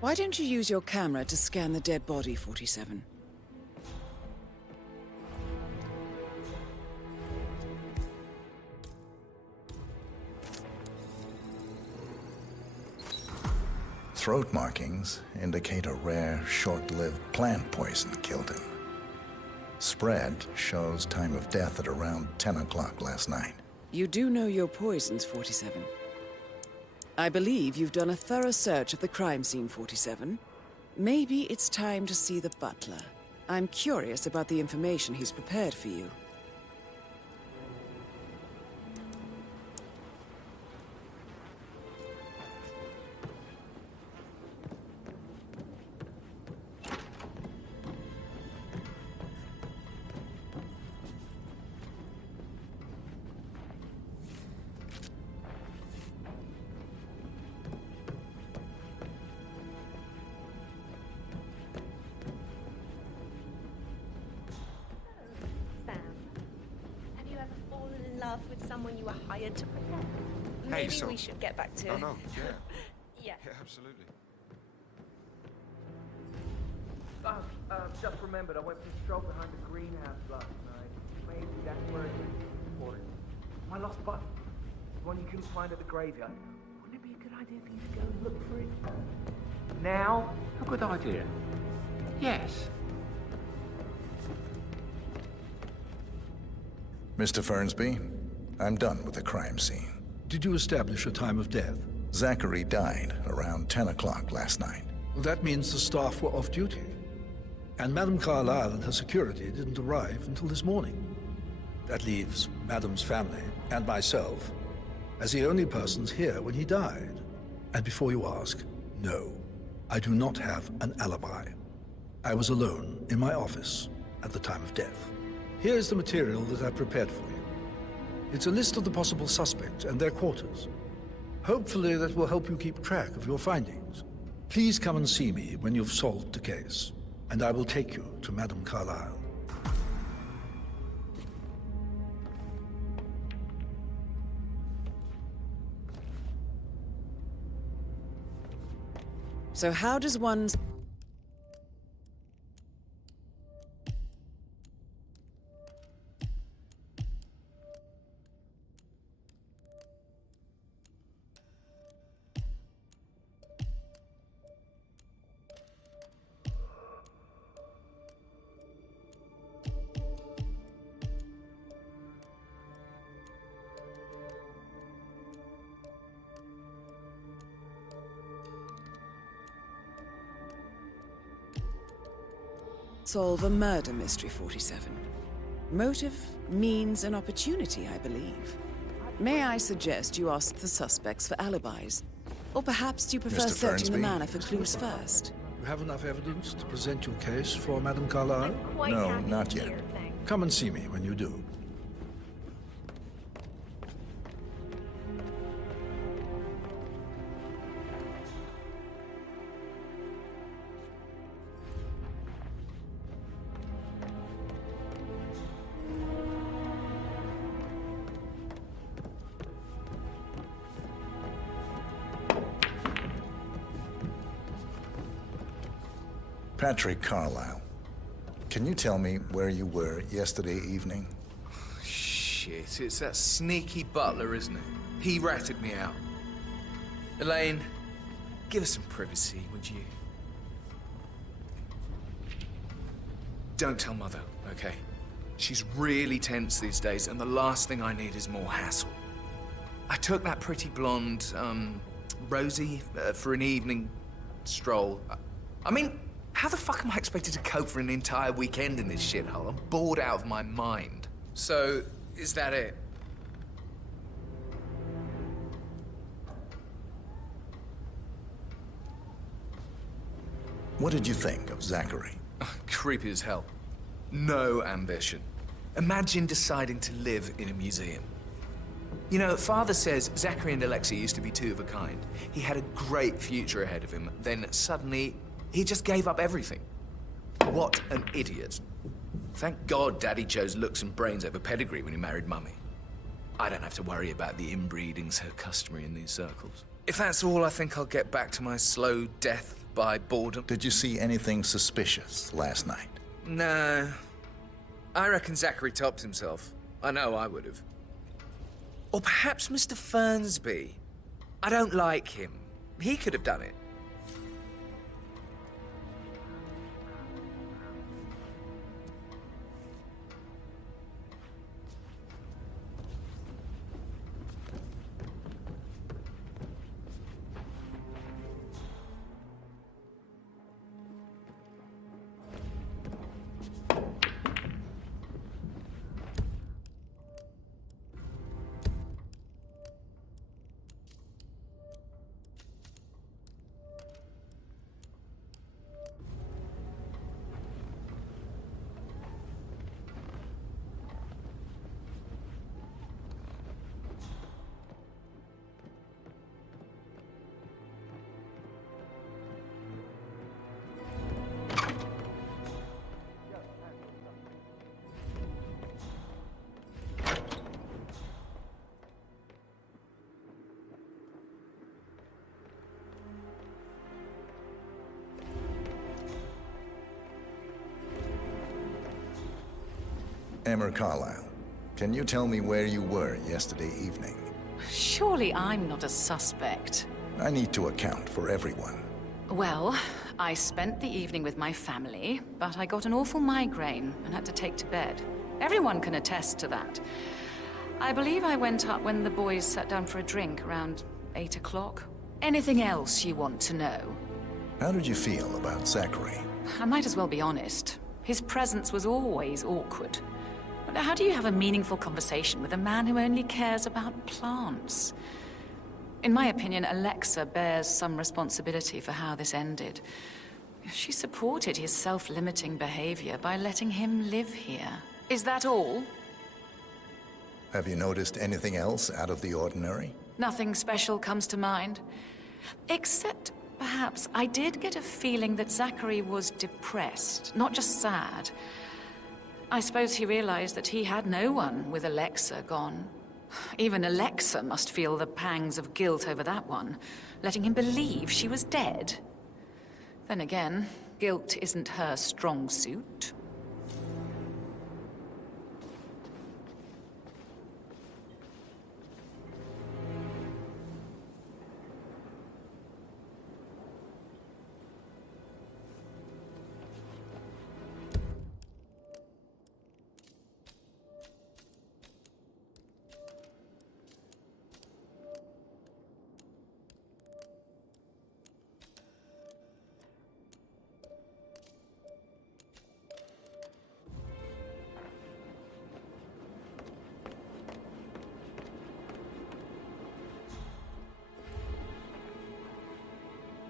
Why don't you use your camera to scan the dead body, 47? throat markings indicate a rare, short-lived plant poison killed him. Spread shows time of death at around 10 o'clock last night. You do know your poisons, 47. I believe you've done a thorough search of the crime scene, 47. Maybe it's time to see the butler. I'm curious about the information he's prepared for you. With someone you were hired to protect. Hey, Maybe so... we should get back to... Oh, no, yeah. Yeah. Yeah, absolutely. Just remembered, I went for a stroll behind the greenhouse last night. Maybe that's where it is. For it. My lost button. The one you couldn't find at the graveyard. Wouldn't it be a good idea for you to go and look for it? Now? A good idea. Yes. Mr. Fernsby, I'm done with the crime scene. Did you establish a time of death? Zachary died around 10 o'clock last night. Well, that means the staff were off duty. And Madame Carlyle and her security didn't arrive until this morning. That leaves Madame's family and myself as the only persons here when he died. And before you ask, no, I do not have an alibi. I was alone in my office at the time of death. Here's the material that I prepared for you. It's a list of the possible suspects and their quarters. Hopefully that will help you keep track of your findings. Please come and see me when you've solved the case, and I will take you to Madame Carlyle. So how does one... solve a murder mystery, 47. Motive, means, and opportunity, I believe. May I suggest you ask the suspects for alibis? Or perhaps you prefer Mr. searching the Fernsby? manor for clues first? You have enough evidence to present your case for Madame Carlyle? No, not yet. Come and see me when you do. Patrick Carlyle, can you tell me where you were yesterday evening? Shit, it's that sneaky butler, isn't it? He ratted me out. Elaine, give us some privacy, would you? Don't tell Mother, okay? She's really tense these days, and the last thing I need is more hassle. I took that pretty blonde, Rosie, for an evening stroll. I mean, how the fuck am I expected to cope for an entire weekend in this shithole? I'm bored out of my mind. So, is that it? What did you think of Zachary? Creepy as hell. No ambition. Imagine deciding to live in a museum. You know, Father says Zachary and Alexei used to be two of a kind. He had a great future ahead of him, then suddenly, he just gave up everything. What an idiot. Thank God Daddy chose looks and brains over pedigree when he married Mummy. I don't have to worry about the inbreeding so customary in these circles. If that's all, I think I'll get back to my slow death by boredom. Did you see anything suspicious last night? No. I reckon Zachary topped himself. I know I would have. Or perhaps Mr. Fernsby. I don't like him. He could have done it. Emmer Carlisle, can you tell me where you were yesterday evening? Surely I'm not a suspect. I need to account for everyone. Well, I spent the evening with my family, but I got an awful migraine and had to take to bed. Everyone can attest to that. I believe I went up when the boys sat down for a drink around 8 o'clock. Anything else you want to know? How did you feel about Zachary? I might as well be honest. His presence was always awkward. But how do you have a meaningful conversation with a man who only cares about plants? In my opinion, ℙ𝕒𝕒 bears some responsibility for how this ended. She supported his self-limiting behavior by letting him live here. Is that all? Have you noticed anything else out of the ordinary? Nothing special comes to mind. Except, perhaps, I did get a feeling that Zachary was depressed, not just sad. I suppose he realized that he had no one with ℙ𝕒𝕒 gone. Even ℙ𝕒𝕒 must feel the pangs of guilt over that one, letting him believe she was dead. Then again, guilt isn't her strong suit.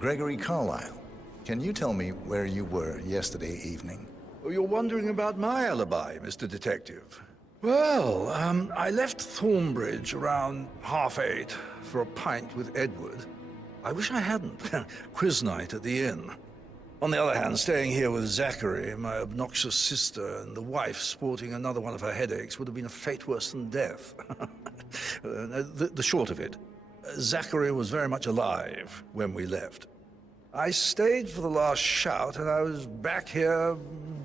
Gregory Carlisle, can you tell me where you were yesterday evening? Oh, you're wondering about my alibi, Mr. Detective. Well, I left Thornbridge around 8:30 for a pint with Edward. I wish I hadn't. Quiz night at the inn. On the other hand, staying here with Zachary, my obnoxious sister, and the wife sporting another one of her headaches would have been a fate worse than death. The short of it, Zachary was very much alive when we left. I stayed for the last shout, and I was back here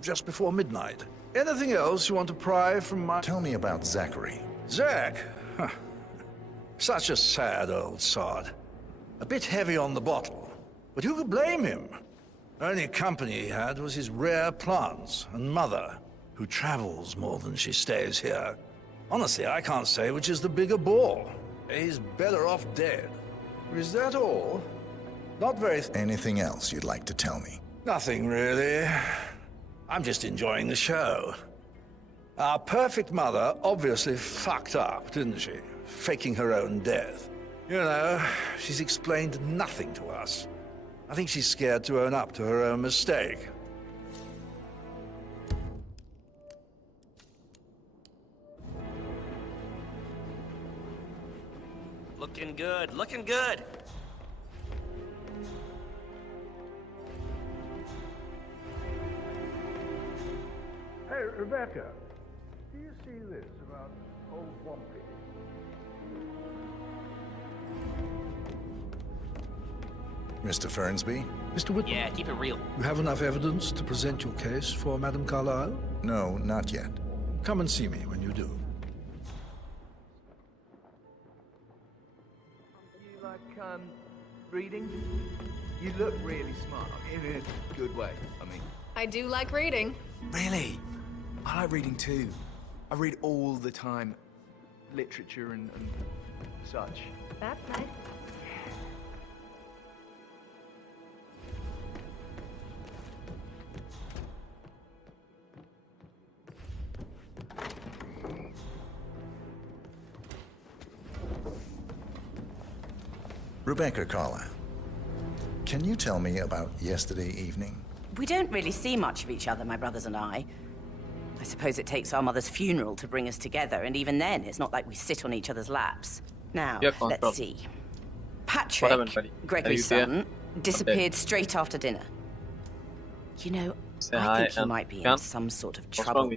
just before midnight. Anything else you want to pry from my... Tell me about Zachary. Zach? Huh. Such a sad old sod. A bit heavy on the bottle, but who could blame him? Only company he had was his rare plants and mother, who travels more than she stays here. Honestly, I can't say which is the bigger bore. He's better off dead. Is that all? Not very... Anything else you'd like to tell me? Nothing, really. I'm just enjoying the show. Our perfect mother obviously fucked up, didn't she? Faking her own death. You know, she's explained nothing to us. I think she's scared to own up to her own mistake. Looking good, looking good. Hey, Rebecca, do you see this about old Wompy? Mr. Fernsby? Mr. Whitman? Yeah, keep it real. You have enough evidence to present your case for Madame Carlisle? No, not yet. Come and see me when you do. You like, reading? You look really smart. In a good way, I mean. I do like reading. Really? I like reading too. I read all the time. Literature and such. That's nice. Rebecca Carlisle, can you tell me about yesterday evening? We don't really see much of each other, my brothers and I. I suppose it takes our mother's funeral to bring us together, and even then, it's not like we sit on each other's laps. Now, let's see. Patrick, Gregory's son, disappeared straight after dinner. You know, I think he might be in some sort of trouble.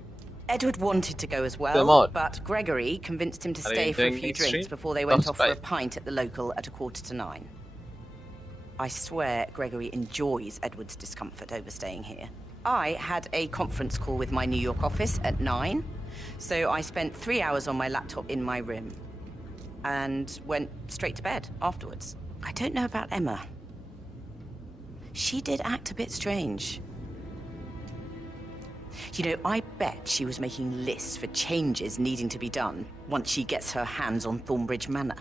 Edward wanted to go as well, but Gregory convinced him to stay for a few drinks before they went off for a pint at the local at 9:15. I swear Gregory enjoys Edward's discomfort over staying here. I had a conference call with my New York office at 9. So I spent 3 hours on my laptop in my room and went straight to bed afterwards. I don't know about Emma. She did act a bit strange. You know, I bet she was making lists for changes needing to be done once she gets her hands on Thornbridge Manor.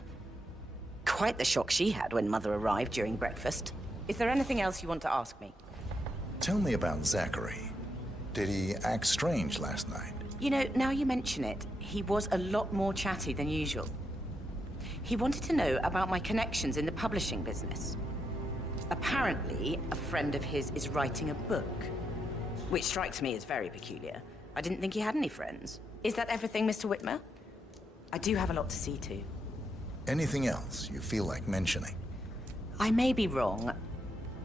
Quite the shock she had when Mother arrived during breakfast. Is there anything else you want to ask me? Tell me about Zachary. Did he act strange last night? You know, now you mention it, he was a lot more chatty than usual. He wanted to know about my connections in the publishing business. Apparently, a friend of his is writing a book, which strikes me as very peculiar. I didn't think he had any friends. Is that everything, Mr. Whitmer? I do have a lot to see to. Anything else you feel like mentioning? I may be wrong,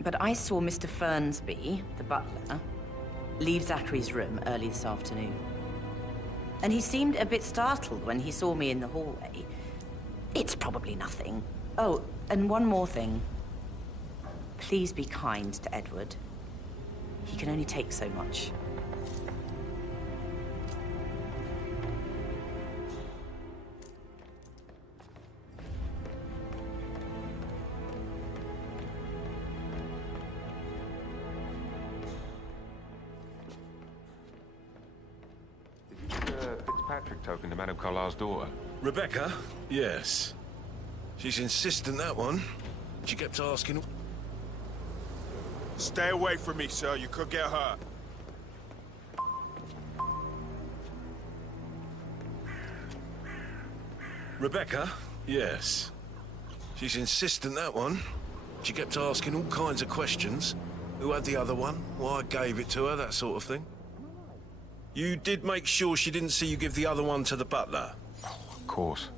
but I saw Mr. Fernsby, the butler, leave Zachary's room early this afternoon. And he seemed a bit startled when he saw me in the hallway. It's probably nothing. Oh, and one more thing. Please be kind to Edward. He can only take so much. Fitzpatrick token to Madame Carlisle's daughter. Rebecca? Yes. She's insistent, that one. She kept asking... Stay away from me, sir. You could get hurt. Rebecca? Yes. She's insistent, that one. She kept asking all kinds of questions. Who had the other one? Why I gave it to her, that sort of thing. You did make sure she didn't see you give the other one to the butler? Of course.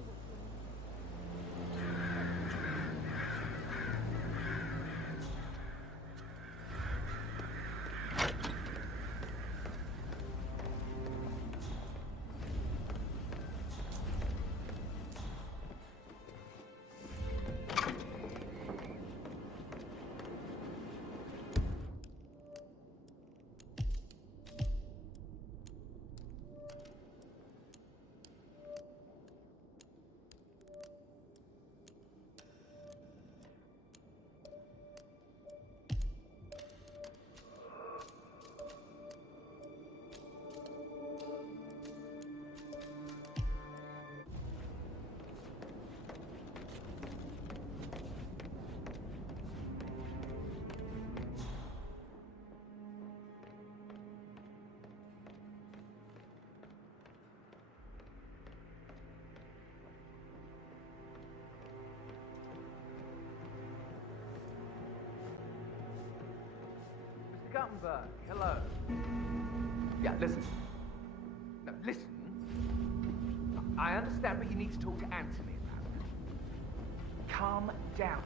Guttenberg, hello. Yeah, listen. No, listen. I understand what you need to talk to Anthony about. Calm down.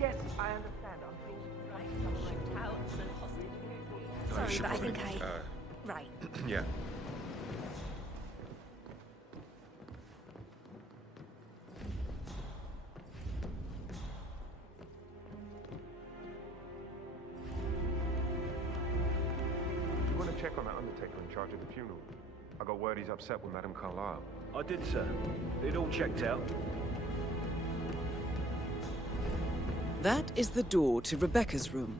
Yes, I understand. I'm being Sorry, but I think Right. Yeah. Check on that undertaker in charge of the funeral. I got word he's upset with Madame Carlisle. I did, sir. It all checked out. That is the door to Rebecca's room.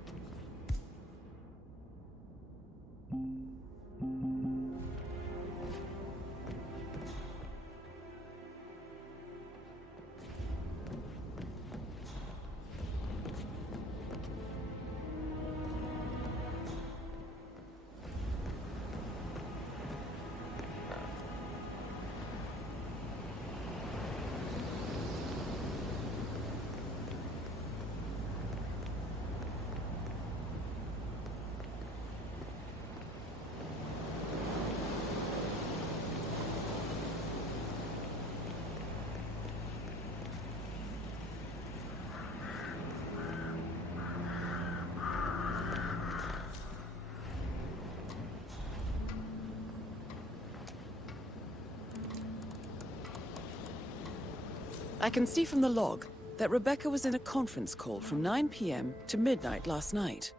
I can see from the log that Rebecca was in a conference call from 9 p.m. to midnight last night.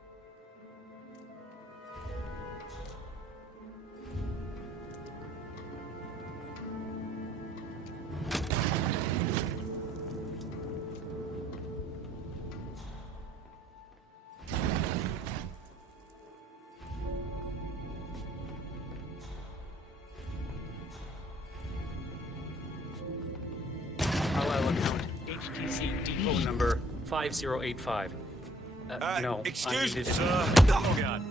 PC depot number 5085. No. Excuse me, I needed... sir. Oh, God.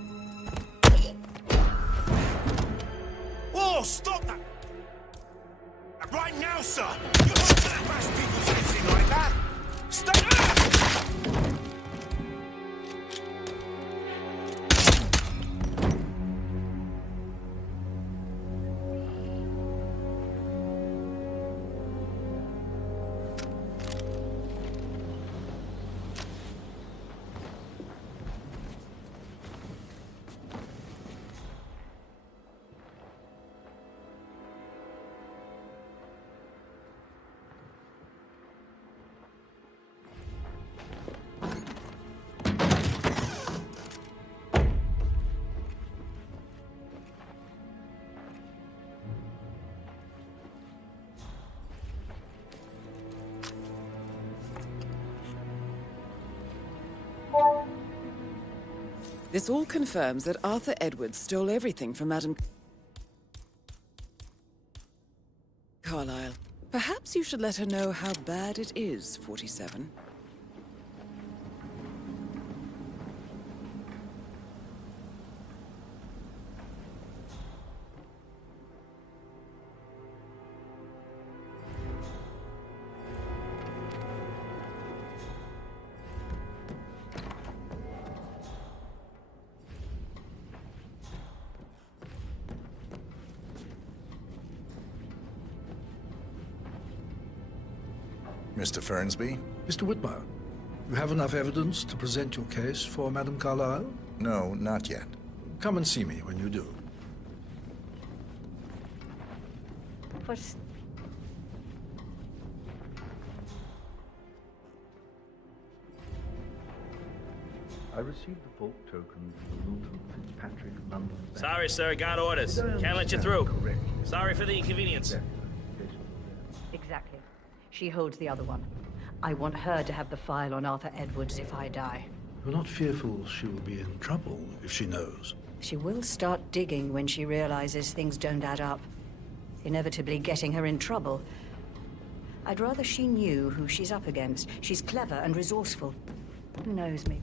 Whoa, stop that! Right now, sir! You don't bash people's heads in like that! Stop! This all confirms that Arthur Edwards stole everything from Madame Carlyle. Perhaps you should let her know how bad it is, 47. Mr. Fernsby? Mr. Whitmer, you have enough evidence to present your case for Madame Carlyle? No, not yet. Come and see me when you do. I received the vault token from the Luton Fitzpatrick London Bank. Sorry, sir. Got orders. Can't let you through. Sorry for the inconvenience. Exactly. She holds the other one. I want her to have the file on Arthur Edwards if I die. You're not fearful she will be in trouble if she knows? She will start digging when she realizes things don't add up, inevitably getting her in trouble. I'd rather she knew who she's up against. She's clever and resourceful. Who knows me?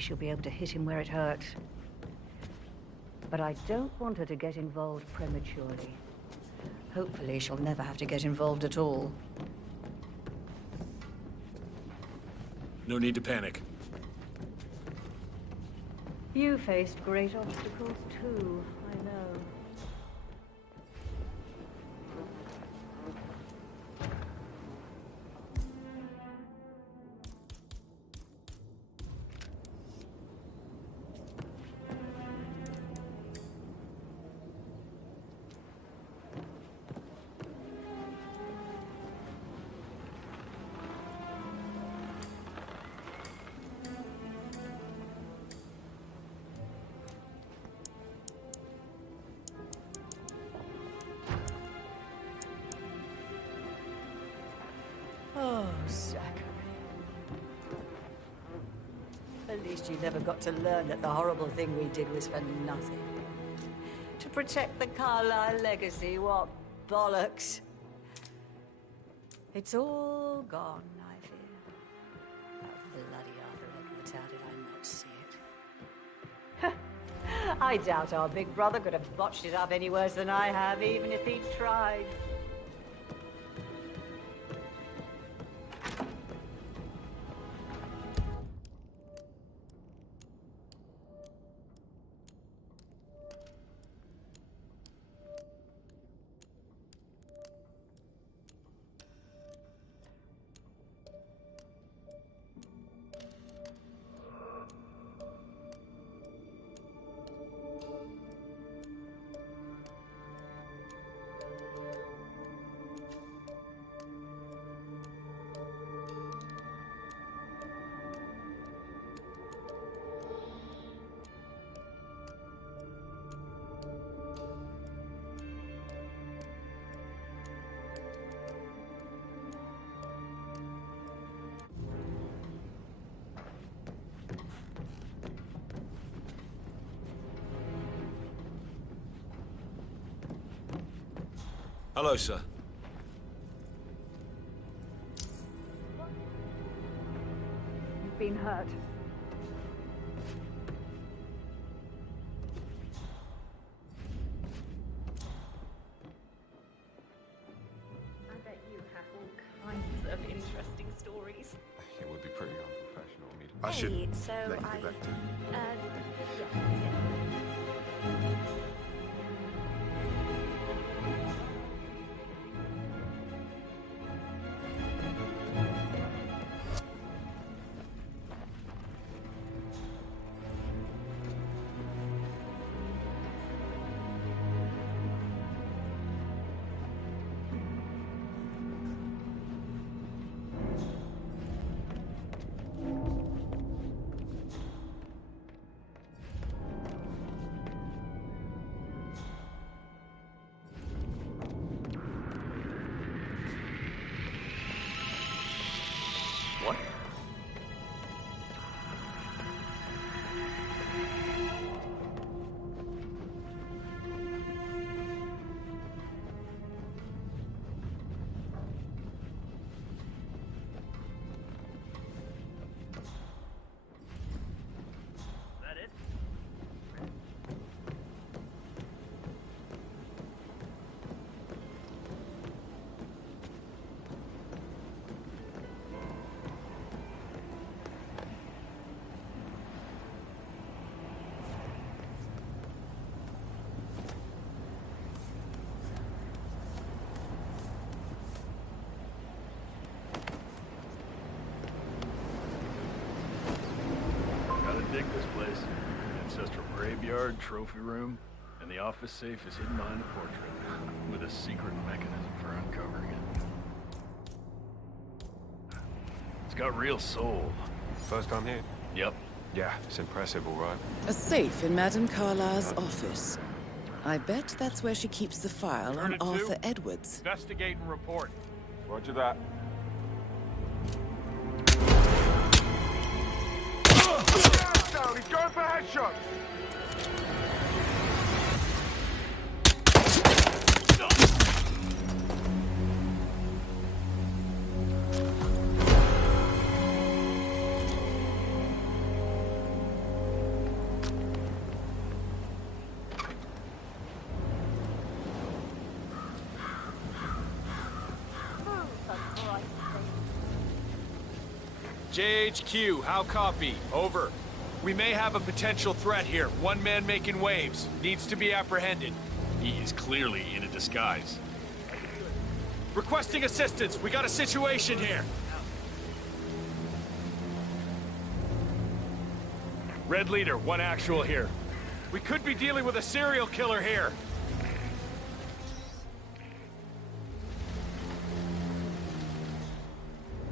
She'll be able to hit him where it hurts. But I don't want her to get involved prematurely. Hopefully, she'll never have to get involved at all. No need to panic. You faced great obstacles, too. I know. Oh, Zachary. At least you never got to learn that the horrible thing we did was for nothing. To protect the Carlyle legacy, what bollocks. It's all gone, I fear. That bloody Arthur Edwards, how did I not see it? I doubt our big brother could have botched it up any worse than I have, even if he'd tried. Hello, sir. You've been hurt. I bet you have all kinds of interesting stories. It would be pretty unprofessional of me to... I should so let you get back to... What? That it? Gotta dig this place. Ancestral graveyard, trophy room, and the office safe is hidden behind a portrait, with a secret mechanism for uncovering it. It's got real soul. First time here? Yep. Yeah, it's impressive, all right. A safe in Madame Carlyle's office. I bet that's where she keeps the file on Arthur Edwards. Investigate and report. Roger that. Down, he's going for headshots! JHQ, how copy? Over. We may have a potential threat here. One man making waves. Needs to be apprehended. He is clearly in a disguise. Requesting assistance. We got a situation here. Red leader, one actual here. We could be dealing with a serial killer here.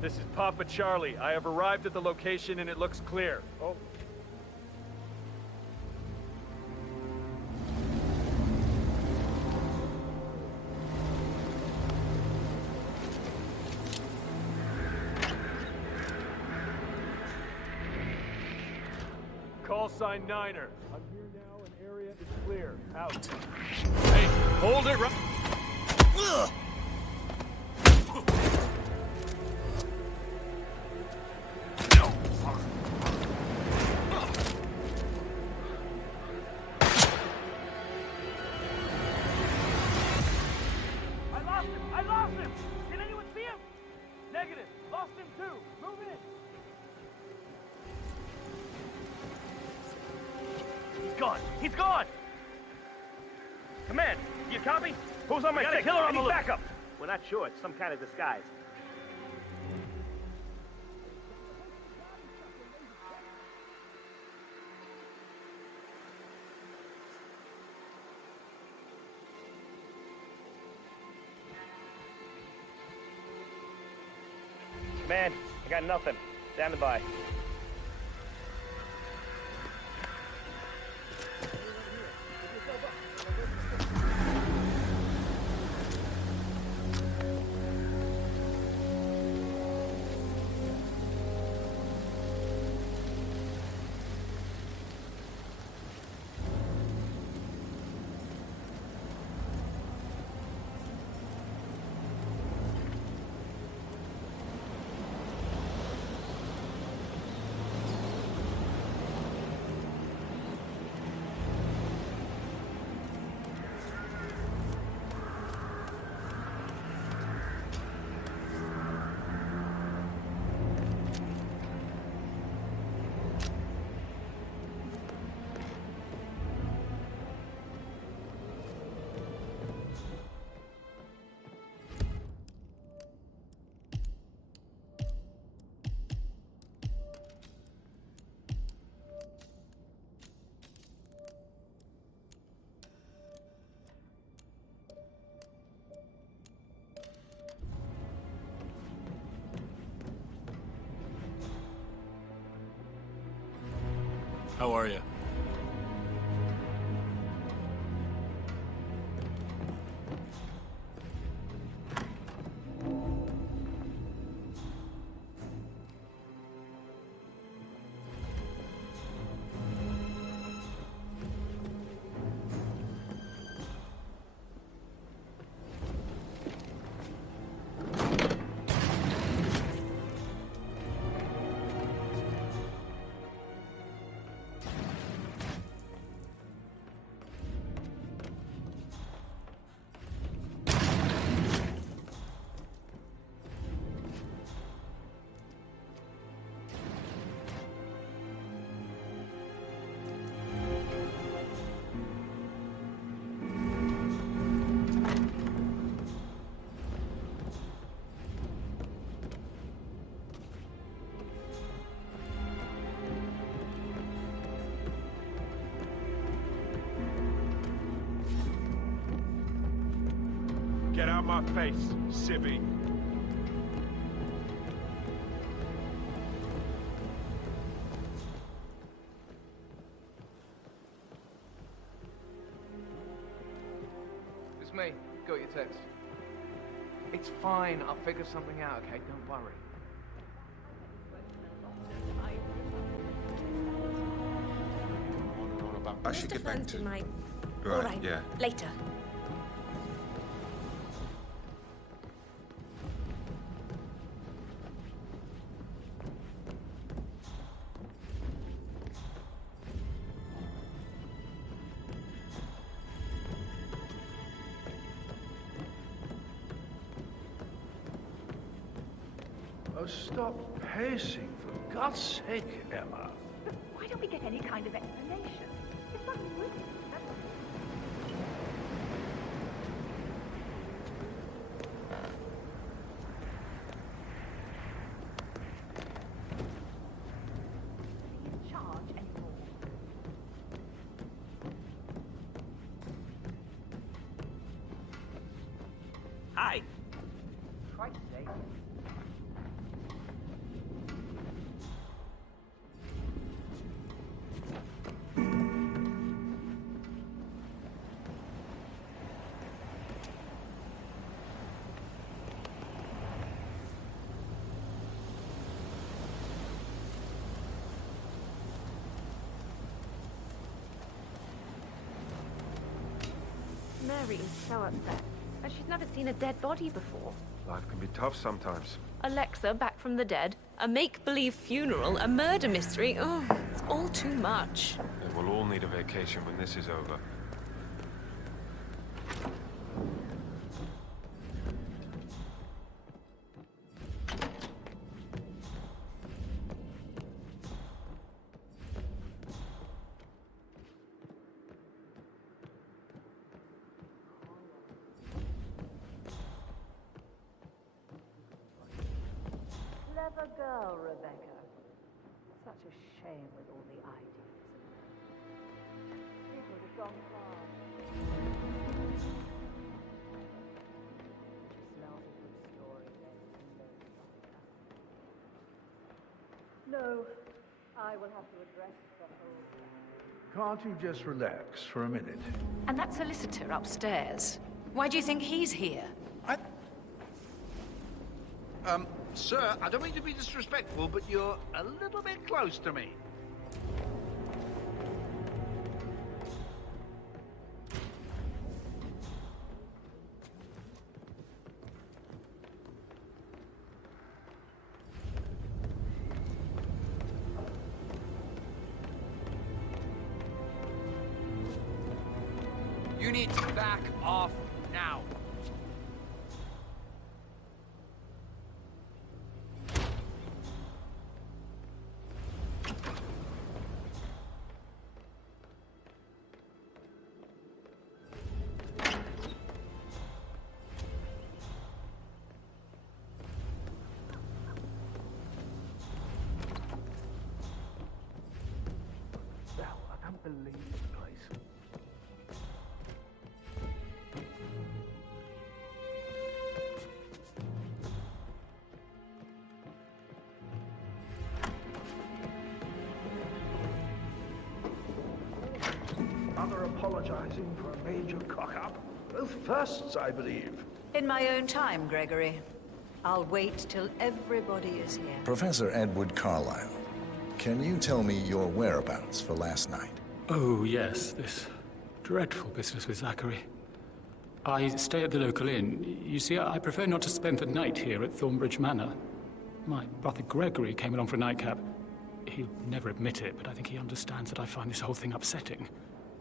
This is Papa Charlie. I have arrived at the location and it looks clear. Oh. Call sign Niner. I'm here now and area is clear. Out. Hey, hold it right. Ugh. I lost him! Can anyone see him? Negative. Lost him too. Move in. He's gone. He's gone! Command, you copy? Who's on my stick? Killer on the loose. Backup. We're not sure. It's some kind of disguise. Man, I got nothing. Standing by. How are you? Get out my face, civvy. It's me. Got your text. It's fine. I'll figure something out, okay? Don't worry. I should get back to... my... Right, All right, yeah. later. Oh, stop pacing, for God's sake, Emma. But why don't we get any kind of explanation? It's not really. Hi. Christ's sake. Mary is so upset. And she's never seen a dead body before. Life can be tough sometimes. ℙ𝕒𝕣𝕥 back from the dead, a make-believe funeral, a murder mystery. Oh, it's all too much. We'll all need a vacation when this is over. Clever girl, Rebecca. Such a shame with all the ideas. People have gone far. She smells a good story then. No, I will have to address the whole thing. Can't you just relax for a minute? And that solicitor upstairs. Why do you think he's here? Sir, I don't mean to be disrespectful, but you're a little bit close to me. You need to back off now. I don't believe this place. apologizing for a major cock-up. Both firsts, I believe. In my own time, Gregory. I'll wait till everybody is here. Professor Edward Carlyle, can you tell me your whereabouts for last night? Oh, yes, this dreadful business with Zachary. I stay at the local inn. You see, I prefer not to spend the night here at ℙ𝕒𝕒𝕥 Manor. My brother Gregory came along for a nightcap. He'd never admit it, but I think he understands that I find this whole thing upsetting,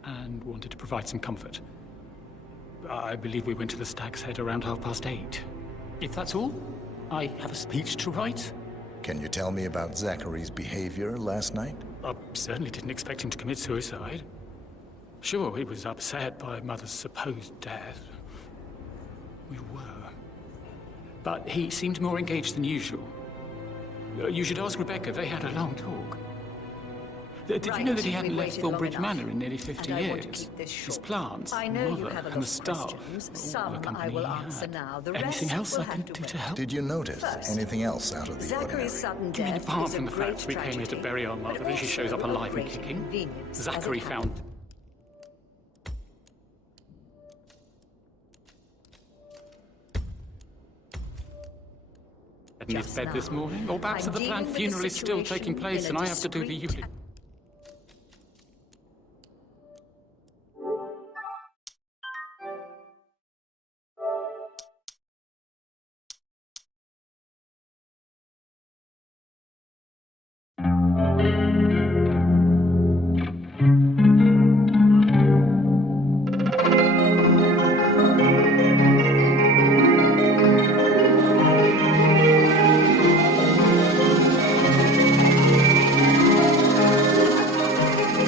and wanted to provide some comfort. I believe we went to the Stag's Head around 8:30. If that's all, I have a speech to write. Can you tell me about Zachary's behavior last night? I certainly didn't expect him to commit suicide. Sure, he was upset by Mother's supposed death. We were. But he seemed more engaged than usual. You should ask Rebecca. They had a long talk. Did you know that he hadn't left ℙ𝕒𝕒𝕒 Manor in nearly 50 years? His plants, Mother, and the staff, all the company he had. Anything else I can do to help? Did you notice anything else out of the ordinary? I mean, apart from the fact we came here to bury our mother and she shows up alive and kicking, Zachary found... in his bed this morning, or perhaps that the planned funeral is still taking place and I have to do the usual...